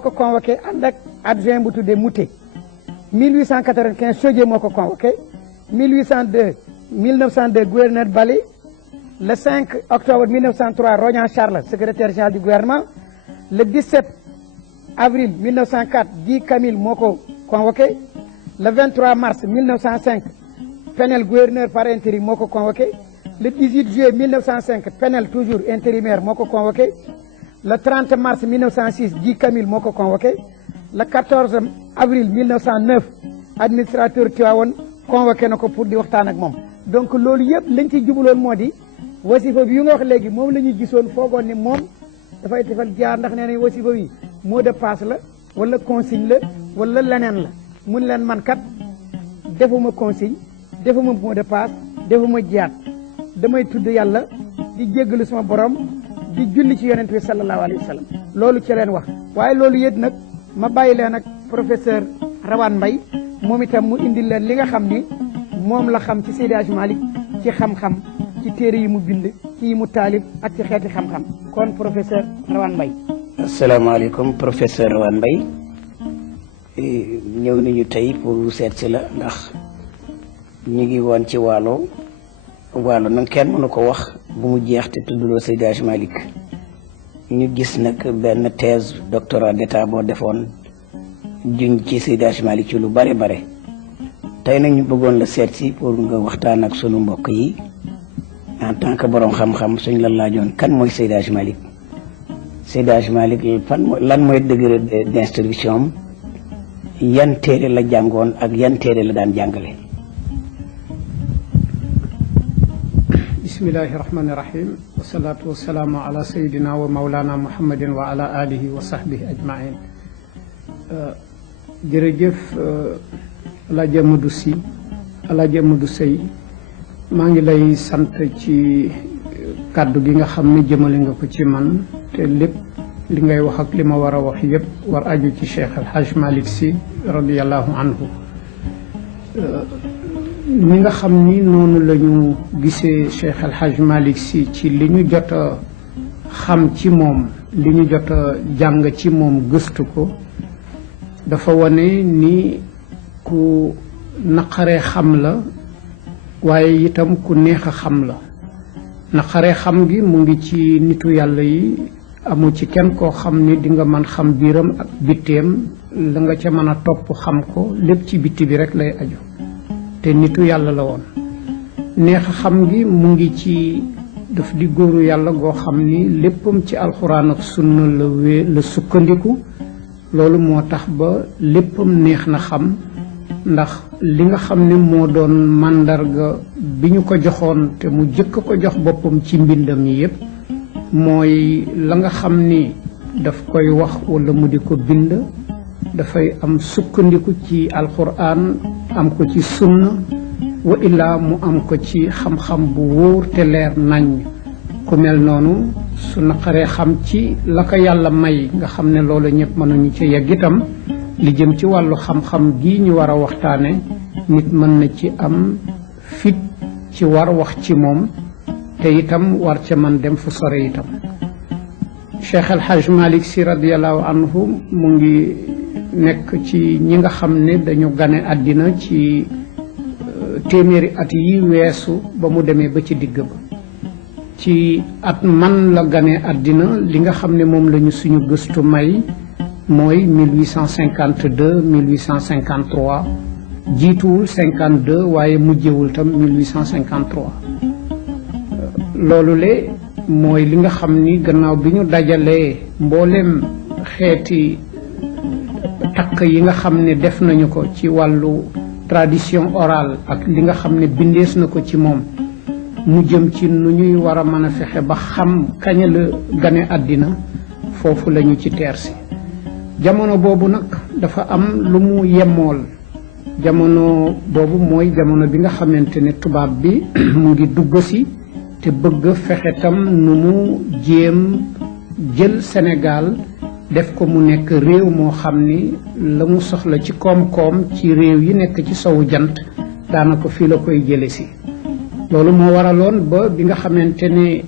ko convoqué ànd ak adjoint bu tuddee Moutet 1895 Chaudié moo ko convoqué 1902 gouverneur Bali le 5 octobre 1903 Rognan Charles secrétaire général du gouvernement le 17 avril 1904 Guy Camille moo ko convoqué le 23 mars 1905 Penel gouverneur par intérim moo ko convoqué le 18 juillet 1905 Penel toujours intérimaire moo ko convoqué le 30 mars 1906 Guy Camille moo ko convoqué le 14 avril 1909 administrateur Tivaouane convoqué na ko pour di waxtaan ak moom donc loolu yëpp lañ ci jubaloon moo di wasifa bi yu nga wax léegi moom la ñu gisoon foogoon ni moom dafay defal jaar ndax nee nañ wasifa bi mot de passe la wala consigne la wala leneen la mun leen man kat defuma consigne defuma mot de passe defuma jiyaat damay tudd yàlla di jéggalu sama borom di julli ci yonent bi sallallahu alayhi wa sallam loolu ci leen wax waaye loolu yëpp nag ma bàyyi leen ak professeur Rawane Mbaye moom itam mu indil leen li nga xam ni moom la xam ci Seydi Hadji Malick ci xam-xam ci téere yi mu bind ci yi mu taalif ak ci xeeti xam-xam kon professeur Rawane Mbaye. asalaamaaleykum professeur Rawane Mbaye ñëw nañu tey pour seet si la ndax ñu ngi woon ci waalo nag kenn mënu ko wax bu mu jeex te tudduloo Seydi Hadji Malick ñu gis nag benn thèse doctorat d'état boo defoon juñ ci Seydi Hadji Malick ci lu bare tey nag ñu bëggoon la seet si pour nga waxtaan ak sunu mbokk yi en tant que borom xam-xam suñ la laajoon kan mooy Seydi Hadji Malick Seydi Hadji Malick lan mooy degré d'instruction am yan téere la jàngoon ak yan téere la daan jàngale. bismillahi rahmani rahim wasalaatu wasalaamu ala sayidina wa maulana muhammadin wa ala alihi wa sahbihi ajmain jërëjëf Alaaji Amadou Sy Alaaji Amadou Sey maa ngi lay sant ci kàddu gi nga xam ne jëmale nga ko ci man te lépp li ngay wax ak li ma war a wax yépp war aju ci Cheikh El Hadj Malick Sy radiallahu anhu ñi nga xam ni noonu la ñu gisee Cheikh El Hadj Malick Sy ci li ñu jot a xam ci moom li ñu jot a jàng ci moom gëstu ko dafa wane ni ku naqaree xam la waaye itam ku neex a xam la naqaree xam gi mu ngi ci nitu yàlla yi amu ci kenn koo xam ni di nga mën xam biiram ak bitteem la nga ca mën a topp xam ko lépp ci bitti bi rek lay aju te nitu yàlla la woon neex a xam gi mu ngi ci daf di góoru yàlla goo xam ni léppam ci alxuraan ak sunna la sukkandiku loolu moo tax ba léppam neex na xam ndax li nga xam ne moo doon màndarga bi ñu ko joxoon te mu jëkk ko jox boppam ci mbindam yi yépp mooy la nga xam ni daf koy wax walla mu di ko bind dafay am sukkandiku ci alxuraan am ko ci sunna wa illaa mu am ko ci xam-xam bu wóor te leer nañ ku mel noonu su naqaree xam ci la ko yàlla may nga xam ne loolu ñëpp mënuñu ci yegg itam li jëm ci wàllu xam-xam gi ñu war a waxtaane nit mën na ci am fit ci war wax ci moom te itam war ca man dem fu sore itam Cheikh El Hadj Malick Sy radiallahu anhu mu ngi nekk ci ñi nga xam ne dañu gane àddina ci téeméeri at yi weesu ba mu demee ba ci digg ba ci at man la gane àddina li nga xam ne moom lañu suñu gëstu may mooy 1852 1853 jiituwul 52 waaye mujjewul tam 1853 loolu le mooy li nga xam ni gannaaw bi ñu dajalee mboolem xeeti takk yi nga xam ne def nañu ko ci wàllu tradition orale ak li nga xam ne bindees na ko ci moom mu jëm ci nu ñuy war a mën a fexe ba xam kañ la gane àddina foofu lañu ci teersi jamono boobu nag dafa am lu mu yemmool jamono boobu mooy jamono bi nga xamante ne tubaab bi mu ngi dugg si te bëgg fexe tam nu mu jéem jël Sénégal def ko mu nekk réew moo xam ni la mu soxla ci koom-koom ci réew yi nekk ci sowu jant daanaka fii la koy jële si loolu moo waraloon ba bi nga xamante ne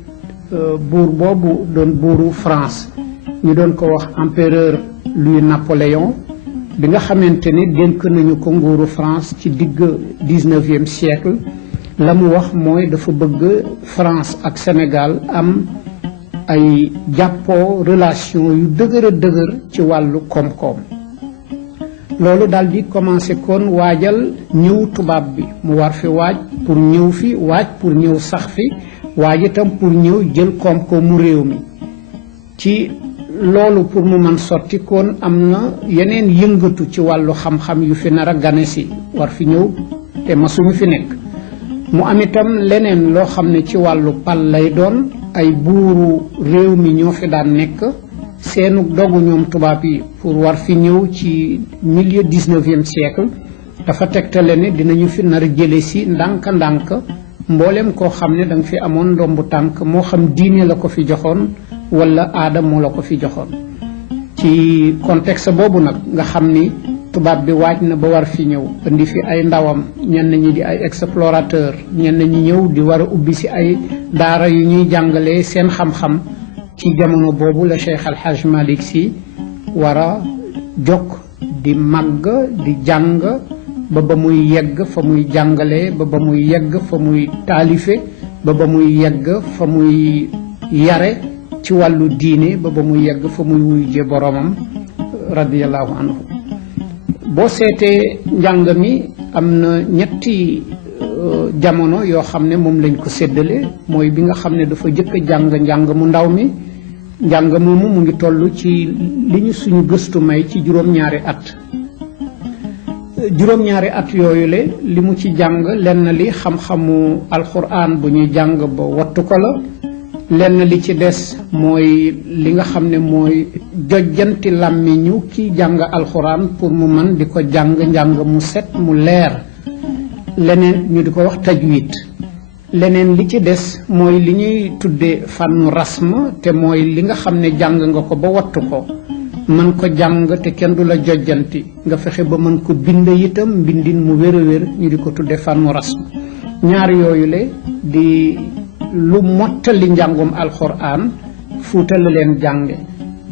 buur boobu doon buuru France ñu doon ko wax empereur Louis Napoléon bi nga xamante ne dénk nañu ko nguuru France ci digg 19e siècle la mu wax mooy dafa bëgg France ak Sénégal am ay jàppoo relation yu dëgër a dëgër ci wàllu koom-koom loolu daal di commencé kon waajal ñëw tubaab bi mu war fi waaj pour ñëw fi waaj pour ñëw sax fi waaj itam pour ñëw jël koom-koomu réew mi ci loolu pour mu mën sotti kon am na yeneen yëngatu ci wàllu xam-xam yu fi nar a gane si war fi ñëw te masuñu fi nekk mu am itam leneen loo xam ne ci wàllu pal lay doon ay buuru réew mi ñoo fi daan nekk seenu dogu ñoom tubaab yi pour war fi ñëw ci milieu 19e siècle dafa tegtale ne dinañu fi nar a jële si ndànk-ndànk mboolem koo xam ne da nga fi amoon ndombu tànk moo xam diine la ko fi joxoon wala aada moo la ko fi joxoon ci contexte boobu nag nga xam ni tubaab bi waaj na ba war fi ñëw indi fi ay ndawam ñenn ñi di ay explorateur ñenn ñi ñëw di war a ubbi si ay daara yu ñuy jàngalee seen xam-xam ci jamono boobu la Cheikh Al Hadj Malick Sy war a jokk di màgg di jàng ba muy yegg fa muy jàngalee ba muy yegg fa muy taalife ba muy yegg fa muy yare ci wàllu diine ba muy yegg fa muy wuyjee boromam radiyallahu anhu boo seetee njàng mi am na ñetti jamono yoo xam ne moom lañ ko séddale mooy bi nga xam ne dafa jëkk a njàng mu ndaw mi njàng moomu mu ngi toll ci li ñu suñu gëstu may ci juróom-ñaari at yooyu li mu ci jàng lenn li xam-xamu alxuraan bu ñuy jàng ba wattu ko la lenn li ci des mooy li nga xam ne mooy jojjanti làmmiñu ki jàng alxuraan pour mu mën di ko njàng mu set mu leer leneen ñu di ko wax tajwid leneen li ci des mooy li ñuy tuddee fànnu rasm te mooy li nga xam ne jàng nga ko ba wattu ko mën ko jàng te kenn du la jojjanti nga fexe ba mën ko bind itam mbindin mu wér a wér ñu di ko tuddee fànnu rasm ñaar yooyu le di lu mottali njàngum alxuraan Fuuta la leen jànge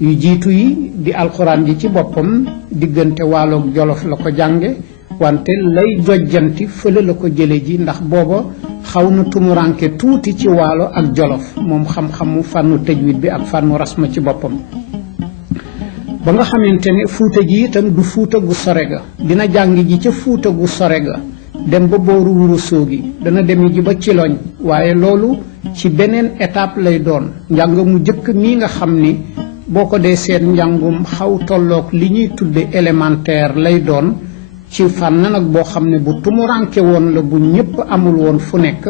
yu jiitu yi di alxuraan ji ci boppam diggante Waaloog Jolof la ko jànge wante lay jojjanti fële la ko jële ji ndax booba xaw na tumuranke tuuti ci Waalo ak Jolof moom xam-xamu fànnu tajwid bi ak fànnu rasma ci boppam ba nga xamante ne Fuuta ji itam du Fuuta gu sore ga dina jàng ji ca Fuuta gu sore ga dem ba booru Wuro Soogi dana dem ji ba Ciloñ waaye loolu ci beneen étape lay doon njàng mu jëkk mii nga xam ni boo ko dee seet njàngum xaw tolloog li ñuy tudde élémentaire lay doon ci fànn nag boo xam ne bu tumuranke woon la bu ñëpp amul woon fu nekk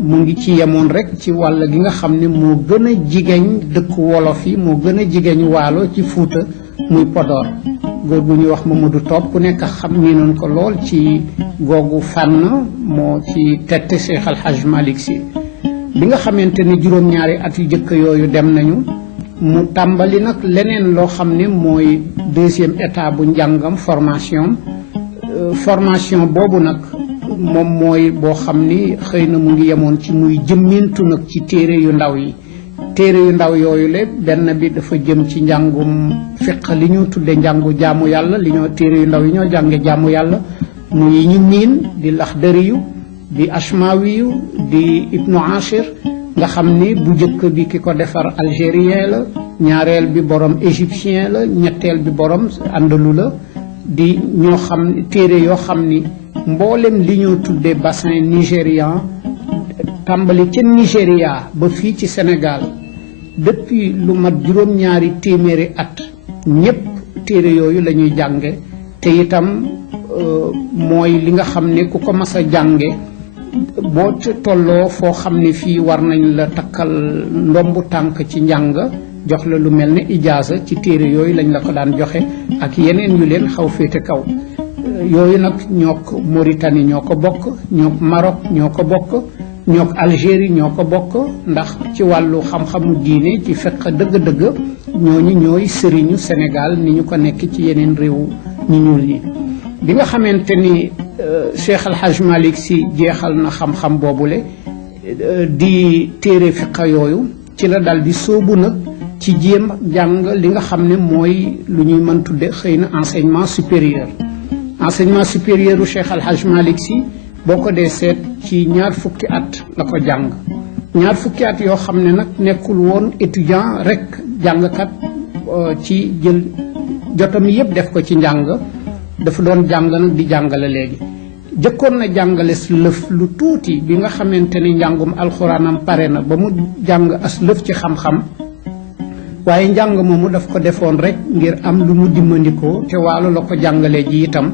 mu ngi ci yemoon rek ci wàll gi nga xam ne moo gën a jigéen dëkk wolof yi moo gën a jigéen Waalo ci Fuuta muy Podor góor gu ñuy wax Mamadou Top ku nekk xam ñi noon ko lool ci googu fànn moo ci tette Cheikh Al Hadj Malick Sy bi nga xamante ne juróom-ñaari at yu jëkk yooyu dem nañu mu tàmbali nag leneen loo xam ne mooy deuxième état bu njàngam formation boobu nag moom mooy boo xam ni xëy na mu ngi yemoon ci muy jëmmintu nag ci téere yu ndaw yi téere yu ndaw yooyu le benn bi dafa jëm ci njàngum fiq li ñu tudde njàngu jaamu yàlla li ñoo téere yu ndaw yi ñoo jànge jaamu yàlla muy ñu miin di Laxdariyu di Ashmawiyu di Ibnu Ashir nga xam ni bu njëkk bi ki ko defar algérien la ñaareel bi borom égyptien la ñetteel bi borom andalu la di ñoo xam téere yoo xam ni mboolem li ñoo tuddee bassin nigérian tàmbali ca Nigéria ba fii ci Sénégal depuis lu mat juróom-ñaari téeméeri at ñépp téere yooyu la ñuy jànge te itam mooy li nga xam ne ku ko mas a jànge boo tolloo foo xam ne fii war nañ la takkal ndombu tànk ci njàng jox la lu mel ne ijaaza ci téere yooyu lañ la ko daan joxe ak yeneen yu leen xaw féete kaw yooyu nag ñoo ko Mauritanie ñoo ko bokk ñoo Maroc ñoo ko bokk ñoo ko Algérie ñoo ko bokk ndax ci wàllu xam-xamu diine ci fiqh dëgg-dëgg ñooñu ñooy sëriñu Sénégal ni ñu ko nekk ci yeneen réew ñu ñuul ñi bi nga xamante ni Cheikh Al Hadj Malick Sy jeexal na xam-xam boobule di téere fiqh yooyu ci la dal di sóobu nag ci jéem jàng li nga xam ne mooy lu ñuy mën tudde xëy na enseignement supérieur u Cheikh Al Hadj Malick Sy boo ko dee seet ci 20 at la ko jàng 20 at yoo xam ne nag nekkul woon étudiant rek jàngkat ci jël jotam yëpp def ko ci njàng dafa doon jàng nag di jàngale léegi jëkkoon na jàngale lëf lu tuuti bi nga xamante ni njàngum alxuraanam pare na ba mu jàng as lëf ci xam-xam waaye njàng moomu daf ko defoon rek ngir am lu mu dimmandikoo te waalo la ko jàngale ji itam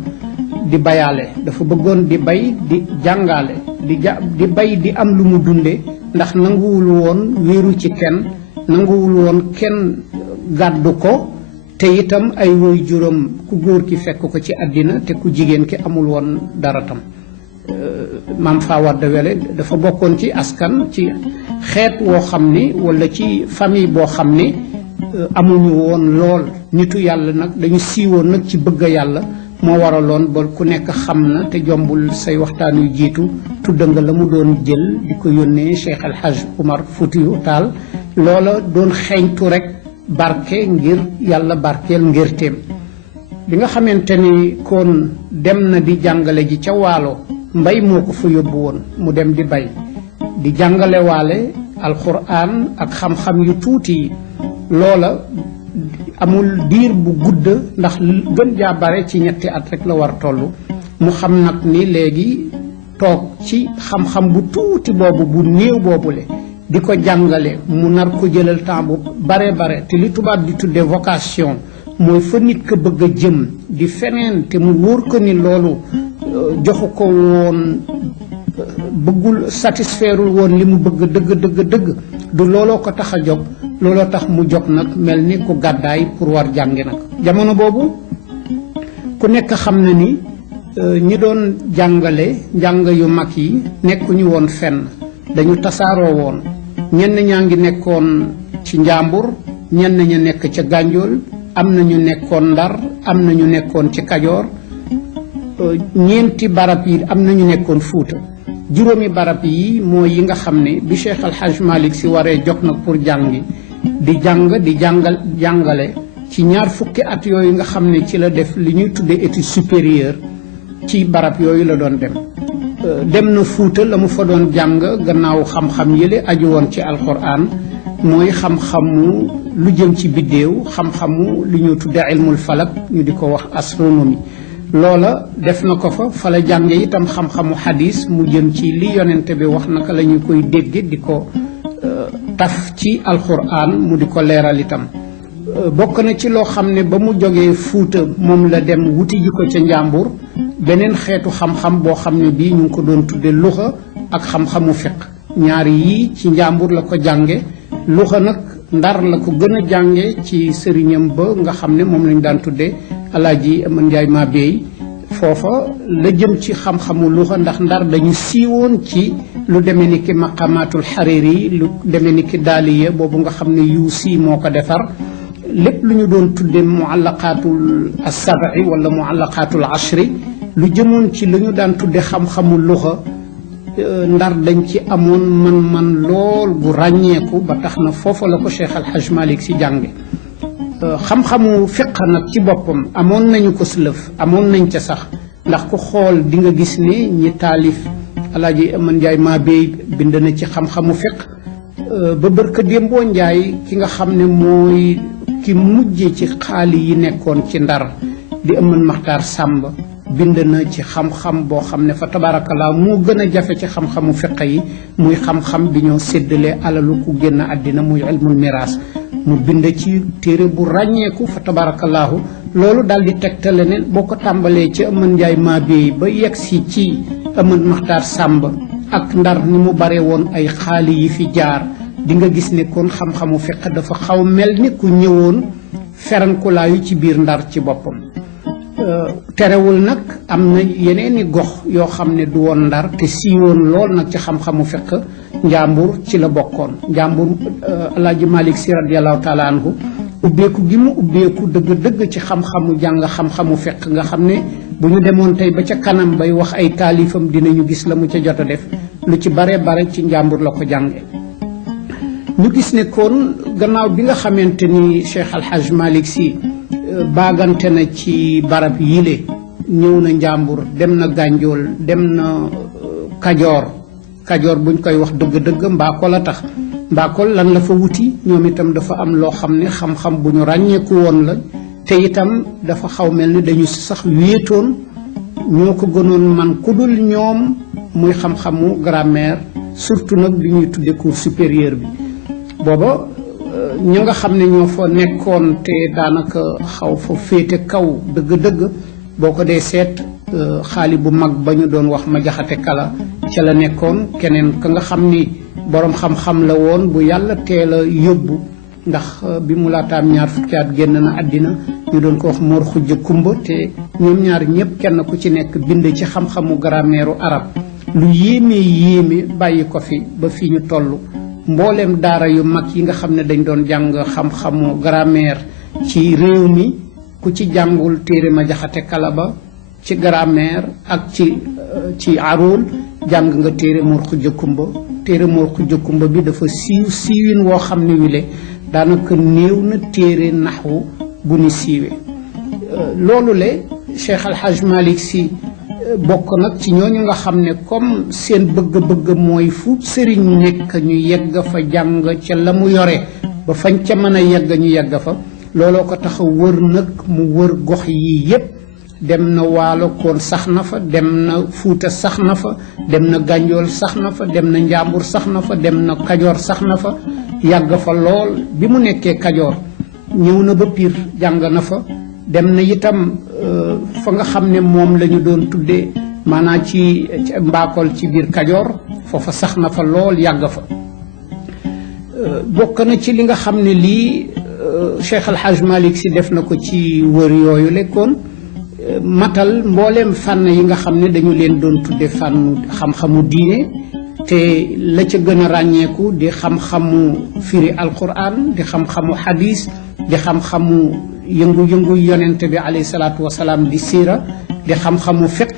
di bayaale dafa bëggoon di bay di jàngale di bay di am lu mu dunde ndax nanguwul woon wéeru ci kenn nanguwul woon kenn gàddu ko te itam ay woy juróom ku góor ki fekk ko ci àddina te ku jigéen ki amul woon dara tam maam Fawade Wele dafa bokkoon ci askan ci xeet woo xam ni walla ci famille boo xam ni amuñu woon lool nitu yàlla nag dañu siiwoon nag ci bëgg yàlla moo waraloon ba ku nekk xam na te jombul say waxtaan yu jiitu tudd nga la mu doon jël di ko yónnee Cheikh El Hadj Oumar Foutiyou Tall loola doon xeeñtu rek barke ngir yàlla barkeel ngirteem bi nga xamante ni kon dem na di jàngale ji ca waalo mbay moo ko fa yóbbu woon mu dem di bay di jàngale waale alxuraan ak xam-xam yu tuuti yi loola amul diir bu gudd ndax gën jaa bare ci 2 at rek la war toll mu xam nag ni léegi toog ci xam-xam bu tuuti boobu bu néew boobule di ko jàngale mu nar ko jëlal temps bu bare te li tubaab di tudde vocation mooy fa nit ko bëgg a jëm di feneen te mu wóor ko ni loolu joxu ko woon bëggul satisfairul woon li mu bëgg dëgg du looloo ko tax a jóg looloo tax mu jóg nag mel ni ku gàddaay pour war jàngi nag jamono boobu ku nekk xam na ni ñi doon jàngale njàng yu mag yi nekkuñu woon fenn dañu tasaaroo woon ñenn ñaa ngi nekkoon ci Njàmbur ñenn ña nekk ca Gànjool am na ñu nekkoon Ndar am na ñu nekkoon ci Kajoor ñeenti barab yi am na ñu nekkoon Fuuta juróomi barab yi mooy yi nga xam ne bi Cheikh Al Hadj Malick Sy waree jóg nag pour jàngi di jàngale ci 20 at yooyu nga xam ne ci la def li ñuy tuddee étude supérieure ci barab yooyu la doon dem na Fuuta la mu fa doon jàng gannaaw xam-xam yële aju woon ci alxuraan mooy xam-xamu lu jëm ci biddéew xam-xamu lu ñuy tuddee ilmul falak ñu di ko wax astronomie loola def na ko fa la jànge itam xam-xamu xadis mu jëm ci li yonente bi wax naka la ñu koy dégge di ko taf ci alxuraan mu di ko leeral itam bokk na ci loo xam ne ba mu jógee Fuuta moom la dem wuti ji ko ca Njàmbur beneen xeetu xam-xam boo xam ne bii ñu ngi ko doon tudde luxa ak xam-xamu fiq ñaari yii ci Njàmbur la ko jànge luxa nag Ndar la ko gën a jànge ci sëriñam ba nga xam ne moom lañ daan tudde Alaaji Aman Njaay maa beey foofa la jëm ci xam-xamu luxa ndax Ndar dañu siiwoon ci lu demee ni ki maqamatul Hariri lu demee ni ki daaliya boobu nga xam ne Yuusi moo ko defar lépp lu ñu doon tudde muallaqaatul as-sab'i wala muallaqaatul ashri lu jëmoon ci lu ñu daan tudde xam-xamu luxa Ndar dañ ci amoon man lool gu ràññeeku ba tax na foofa la ko Cheikh Al Hadj Malick Sy jànge xam-xamu fiq nag ci boppam amoon nañu ko sëlëf amoon nañ ca sax ndax ku xool di nga gis ne ñi taalif Alaaji Aman Njaay maa beey bind na ci xam-xamu fiq ba bërka démboo Njaay ki nga xam ne mooy ki mujje ci xaali yi nekkoon ci Ndar di Aman Maxtaar Sàmb bind na ci xam-xam boo xam ne fa tabaarakallaa moo gën a jafe ci xam-xamu fiq yi muy xam-xam bi ñoo séddalee alalu ku génn àddina muy ilmul miraas mu bind ci téere bu ràññeeku fa tabaarakallaahu loolu daal di tegtale ne boo ko tàmbalee ci Aman Njaay maa beey ba yegg si ci Aman Maxtaar Sàmb ak Ndar ni mu bare woon ay xaali yi fi jaar di nga gis ne kon xam-xamu fiq dafa xaw mel ni ku ñëwoon ferankulaayu ci biir Ndar ci boppam terewul nag am na yeneeni gox yoo xam ne du woon Ndar te siiwoon lool nag ci xam-xamu fiq. Njàmbur ci la bokkoon Njàmbur Alaaji Malick Si radiyallahu taala anhu ubbeeku gi mu ubbeeku dëgg-dëgg ci xam-xamu jàng xam-xamu fiq nga xam ne bu ñu demoon tey ba ca kanam bay wax ay taalifam dinañu gis la mu ca jot a def lu ci bare ci Njàmbur la ko jànge ñu gis ne kon gannaaw bi nga xamante ni Cheikh Al Hadj Malick Sy baagante na ci barab yile ñëw na Njàmbur dem na Gànjool dem na Kajoor buñ koy wax dëgg-dëgg Mbakol a tax Mbakol lan la fa wuti ñoom itam dafa am loo xam ne xam-xam bu ñu ràññeeku woon la te itam dafa xaw mel ni dañu sax wéetoon ñoo ko gënoon man ku dul ñoom muy xam-xamu grammaire surtout nag bi ñuy tudde cours supérieur bi booba ñi nga xam ne ñoo fa nekkoon te daanaka xaw fa féete kaw dëgg-dëgg boo ko dee seet xaali bu mag ba ñu doon wax ma jaxate kala ca la nekkoon keneen ka nga xam ni boroom xam-xam la woon bu yàlla teel a yóbbu ndax bi mu laataam ñaar fukki at génn na àddina ñu doon ko wax Mor Xujja Kumba te ñoom ñaar ñëpp kenn ku ci nekk bind ci xam-xamu grammaire arab lu yéeme bàyyi ko fi ba fii ñu toll mbooleem daara yu mag yi nga xam ne dañ doon jàng xam-xamu grammaire ci réew mi ku ci jàngul téere ma jaxate kala ba ci grammaire ak ci arul jàng nga téere Mor Xujja Kumba téere Mor Xujja Kumba bi dafa siiwin woo xam ne wile daanaka néew na téere naxwu bu ni siiwee loolu le Cheikh Al Hadj Malick Sy bokk nag ci ñooñu nga xam ne comme seen bëgg-bëgg mooy fu sëriñ nekk ñu yegg fa jàng ca la mu yore ba fañ ca mën a yegg ñu yegg fa looloo ko tax a wër nag mu wër gox yii yépp dem na Waalo koon sax na fa dem na Fuuta sax na fa dem na Gànjool sax na fa dem na Njàmbur sax na fa dem na Kajoor sax na fa yàgg fa lool bi mu nekkee Kajoor ñëw na ba Piir jàng na fa dem na itam fa nga xam ne moom la ñu doon tuddee maanaam ci Mbakol ci biir Kajoor foofa sax na fa lool yàgg fa bokk na ci li nga xam ne lii Cheikh Al Hadj Malick Sy def na ko ci wër yooyu lekkoon matal mbooleem fànn yi nga xam ne dañu leen doon tudde fànnu xam-xamu diine te la ca gën a ràññeeku di xam-xamu firi alquran di xam-xamu hadis di xam-xamu yëngu-yëngu yonente bi alayhi salaatu wasalaam di siira di xam-xamu fiq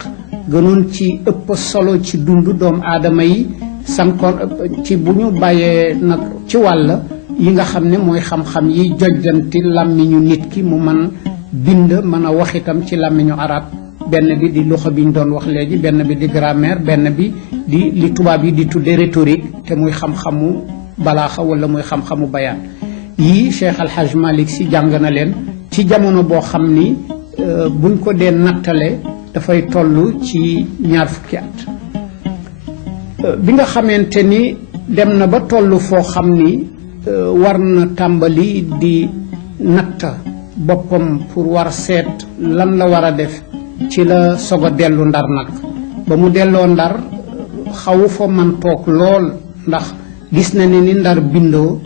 gënoon ci ëpp solo ci dundu doomu aadama yi sankoon ci bu ñu bàyyee nag ci wàll yi nga xam ne mooy xam-xam yi jojjanti làmmiñu nit ki mu mën bind mën a wax itam ci làmmiñu arab benn bi di luxa bi ñu doon wax léegi benn bi di grammaire benn bi di li tubaab yi di tudde rhétorique te muy xam-xamu balaaxa wala muy xam-xamu bayaan yii Cheikh Al Hadj Malick Sy jàng na leen ci jamono boo xam ni buñ ko dee nattale dafay toll ci ñaar fukki at bi nga xamante ni dem na ba toll foo xam ni war na tàmbali di natta boppam pour war seet lan la war a def ci la soog a dellu Ndar nag ba mu delloo Ndar xawu fa man toog lool ndax gis na ne ni Ndar bindoo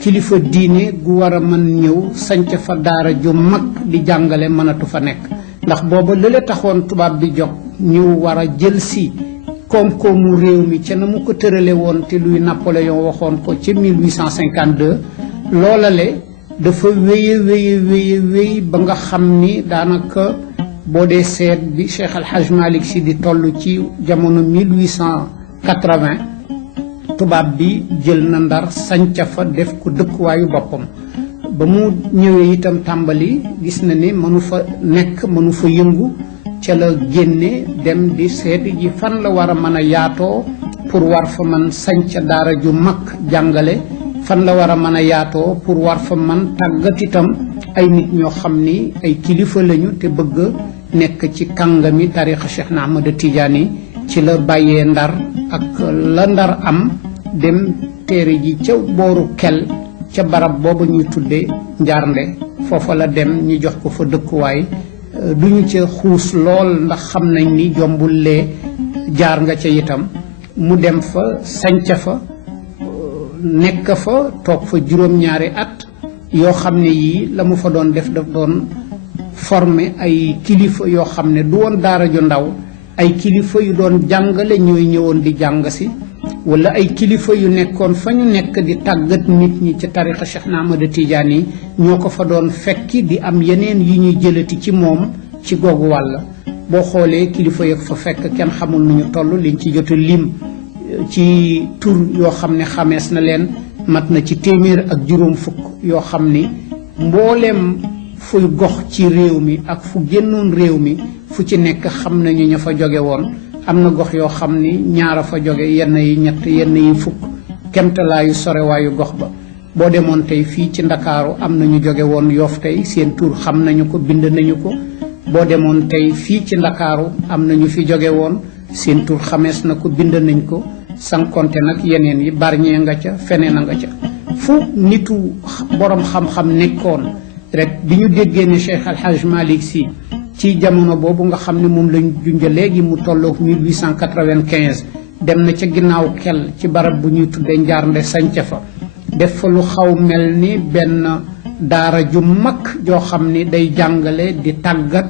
kilifa diine gu war a mën ñëw sanc fa daara ju mag di jàngale mënatu fa nekk ndax booba lële taxoon tubaab bi jóg ñu war a jël si koom-koomu réew mi ca na mu ko tërale woon te Louis Napoléon waxoon ko ci 1852 loolale dafa wéy ba nga xam ni daanaka boo dee seet bi Cheikh Al Hadj Malick Sy di toll ci jamono 1880 tubaab bi jël na Ndar sanca fa def ko dëkkuwaayu boppam ba mu ñëwee itam tàmbali gis na ne mënu fa nekk mënu fa yëngu ca la génne dem di seet ji fan la war a mën a yaatoo pour war fa man sanca daara ju mag jàngale fan la war a mën a yaatoo pour war fa man tàggat itam ay nit ñoo xam ni ay kilifa lañu te bëgg nekk ci kàngami tarixa Cheikh na Ahmada Tidiane ci la bàyyee Ndar ak la Ndar am dem téere ji ca booru kel ca barab booba ñuy tudde Njaarnde foofa la dem ñu jox ko fa dëkkuwaay duñu ca xuus lool ndax xam nañ ni jombul lee jaar nga ca itam mu dem fa sanca fa nekk fa toog fa juróom-ñaari at yoo xam ne yii la mu fa doon def daf doon formé ay kilifa yoo xam ne du woon daara ju ndaw ay kilifa yu doon jàngale ñooy ñëwoon di jàng si wala ay kilifa yu nekkoon fa ñu nekk di tàggat nit ñi ci tarixa Cheikh na Ahmada Tidiane yi ñoo ko fa doon fekki di am yeneen yu ñuy jëlati ci moom ci googu wàll boo xoolee kilifa yeeg fa fekk kenn xamul nu ñu toll liñ ci jot a lim ci tur yoo xam ne xamees na leen mat na ci téeméer ak juróom fukk yoo xam ni mbooleem fuy gox ci réew mi ak fu génnoon réew mi fu ci nekk xam nañu ña fa jóge woon am na gox yoo xam ni ñaara fa jóge yenn yi ñett yenn yi fukk kemtalaayu sorewaayu gox ba boo demoon tey fii ci ndakaaru am na ñu jóge woon Yoff tey seen tur xam nañu ko bind nañu ko boo demoon tey fii ci ndakaaru am na ñu fi jóge woon seen tur xamees na ko bind nañ ko sankonte nag yeneen yi barñee nga ca feneen a nga ca fu nitu borom xam-xam nekkoon rek bi ñu déggee ne Cheikh Al Hadj Malick Sy ci jamono boobu nga xam ne moom lañ junja léegi mu tolloog 1895 dem na ca ginnaaw kel ci barab bu ñuy tuddee Njaarnde sanca fa def fa lu xaw mel ni benn daara ju mag joo xam ni day jàngale di tàggat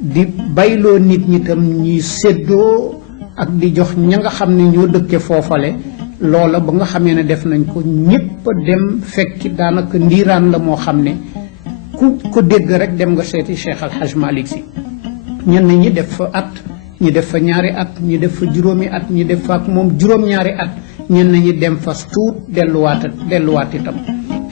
di bayloo nit ñi tam ñuy séddoo ak di jox ña nga xam ne ñoo dëkke foofale loola ba nga xamee ne def nañ ko ñépp dem fekki daanaka ndiiraan la moo xam ne ku ko dégg rek dem nga seeti Cheikh Al Hadj Malick Sy ñenn ñi def fa at ñi def fa ñaari at ñi def fa juróomi at ñi def fa ak moom juróom-ñaari at ñenn ñi dem fa tuut delluwaat itam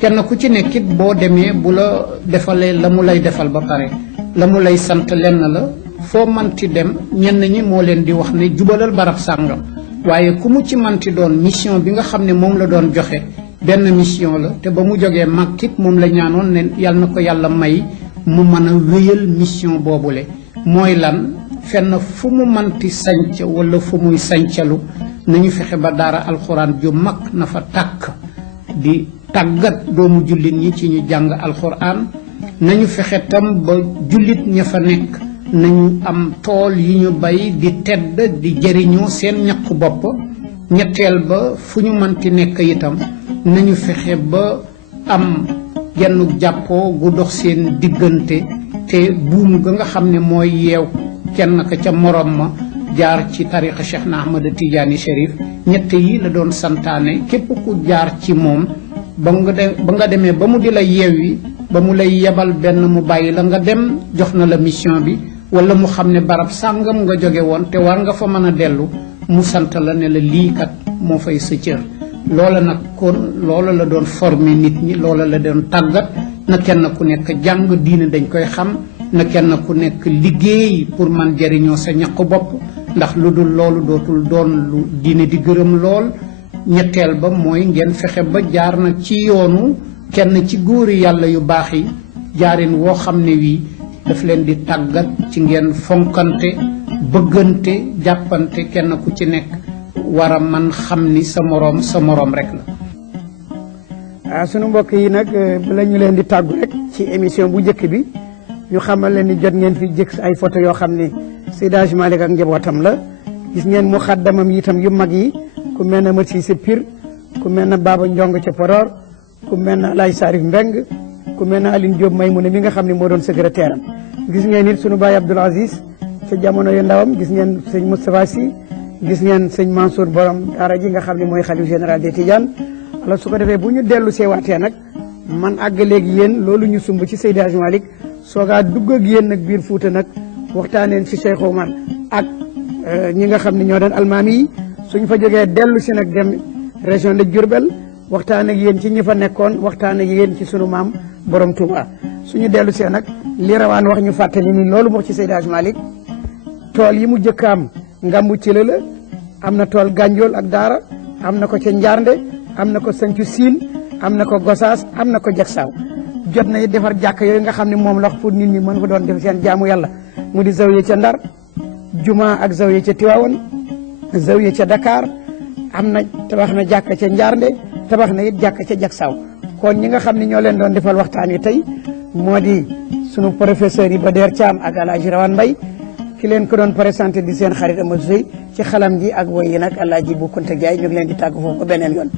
kenn ku ci nekkit boo demee bu la defalee la mu lay defal ba pare la mu lay sant lenn la foo manti dem ñenn ñi moo leen di wax ne jubalal barab sàngam waaye ku mu ci manti doon mission bi nga xam ne moom la doon joxe benn mission la te ba mu jógee màkkit moom la ñaanoon ne yàlla na ko yàlla may mu mën a wéyal mission boobule mooy lan fenn fu mu manti sanc wala fu muy sancalu nañu fexe ba daara alxuraan ju mag na fa tàkk di tàggat doomu jullit ñi ci ñu jàng alxuraan nañu fexe tam ba jullit ña fa nekk nañu am tool yi ñu bay di tedd di jëriñoo seen ñaq bopp ñetteel ba fu ñu manti nekk itam nañu fexe ba am genn jàppoo gu dox seen diggante te buum ga nga xam ne mooy yeew kenn ka ca morom ma jaar ci tariqa Cheikh na Ahmada Tidiane Chérif ñett yi la doon santaane képp ku jaar ci moom ba nga demee ba mu di la yeewi ba mu lay yebal benn mu bàyyi la nga dem jox na la mission bi wala mu xam ne barab sàngam nga jóge woon te war nga fa mën a dellu mu sant la ne la lii kat moo fay sa cër loola nag kon loola la doon former nit ñi loola la doon tàggat na kenn ku nekk jàng diine dañ koy xam na kenn ku nekk liggéey pour man jëriñoo sa ñaq bopp ndax lu dul loolu dootul doon lu diine di gërëm lool ñetteel ba mooy ngeen fexe ba jaar nag ci yoonu kenn ci góori yàlla yu baax yi jaarin woo xam ne wii daf leen di tàggat ci ngeen fonkante bëggante jàppante kenn ku ci nekk war a man xam ni sa moroom rek la. sunu mbokk yi nag bala ñu leen di tàggu rek ci émission bu njëkk bi ñu xamal leen ni jot ngeen fi jëkk ay photo yoo xam ne Seydi Hadji Malick ak njabootam la gis ngeen mu xaddamam yi itam yu mag yi ku mel ne Mat Cissé Pire ku mel ne Baba Njong ca Podor ku mel ne Alaaj Sarif Mbeng ku mel ne Aline Diop Maymouna mi nga xam ne moo doon secrétaire am gis ngeen it sunu baay Abdoul Aziz ca jamono yu ndawam gis ngeen sëñ Moustapha Sy gis ngeen sëñ Mansour borom daara ji nga xam ne mooy xalif général des Tidianes alors su ko defee bu ñu dellu seewaatee nag man àgg léegi yéen loolu ñu sumb ci Seydi Hadji Malick soogaa dugg ak yéen nag biir Fuuta nag waxtaaneen ci Cheikh Oumar ak ñi nga xam ne ñoo doon almaami yi suñ fa jógee dellu si nag dem région de Diourbel waxtaan ak yéen ci ñi fa nekkoon waxtaan ak yéen ci sunu maam borom Touba suñu dellu see nag li rawaan wax ñu fàttali ni loolu moo ci Seydi Hadji Malick tool yi mu jëkkaam ngambu ci la am na tool Gànjool ak Daara am na ko ca Njaarnde am na ko Sancu Siin am na ko Gosaas am na ko Jaksaaw jot na defar jàkk yooyu nga xam ne moom la wax pour nit ñi mën fa doon def seen jaamu yàlla mu di zawiya ca Ndar juma ak zawiya ca Tiwaawan zawiya ca Dakar am na tabax na jàkk ca Njaarnde tabax na it jàkk ca Jaksaaw kon ñi nga xam ne ñoo leen doon defal waxtaan yi tey moo di sunu professeur yi Bader Thiam ak Alaaji Rawane Mbaye ki leen ko doon présenté di seen xarit Amadou Sey ci xalam ji ak woy yi nag Alaaji Bu Kunta Jaay ñu ngi leen di tàgg foofu ba beneen yoon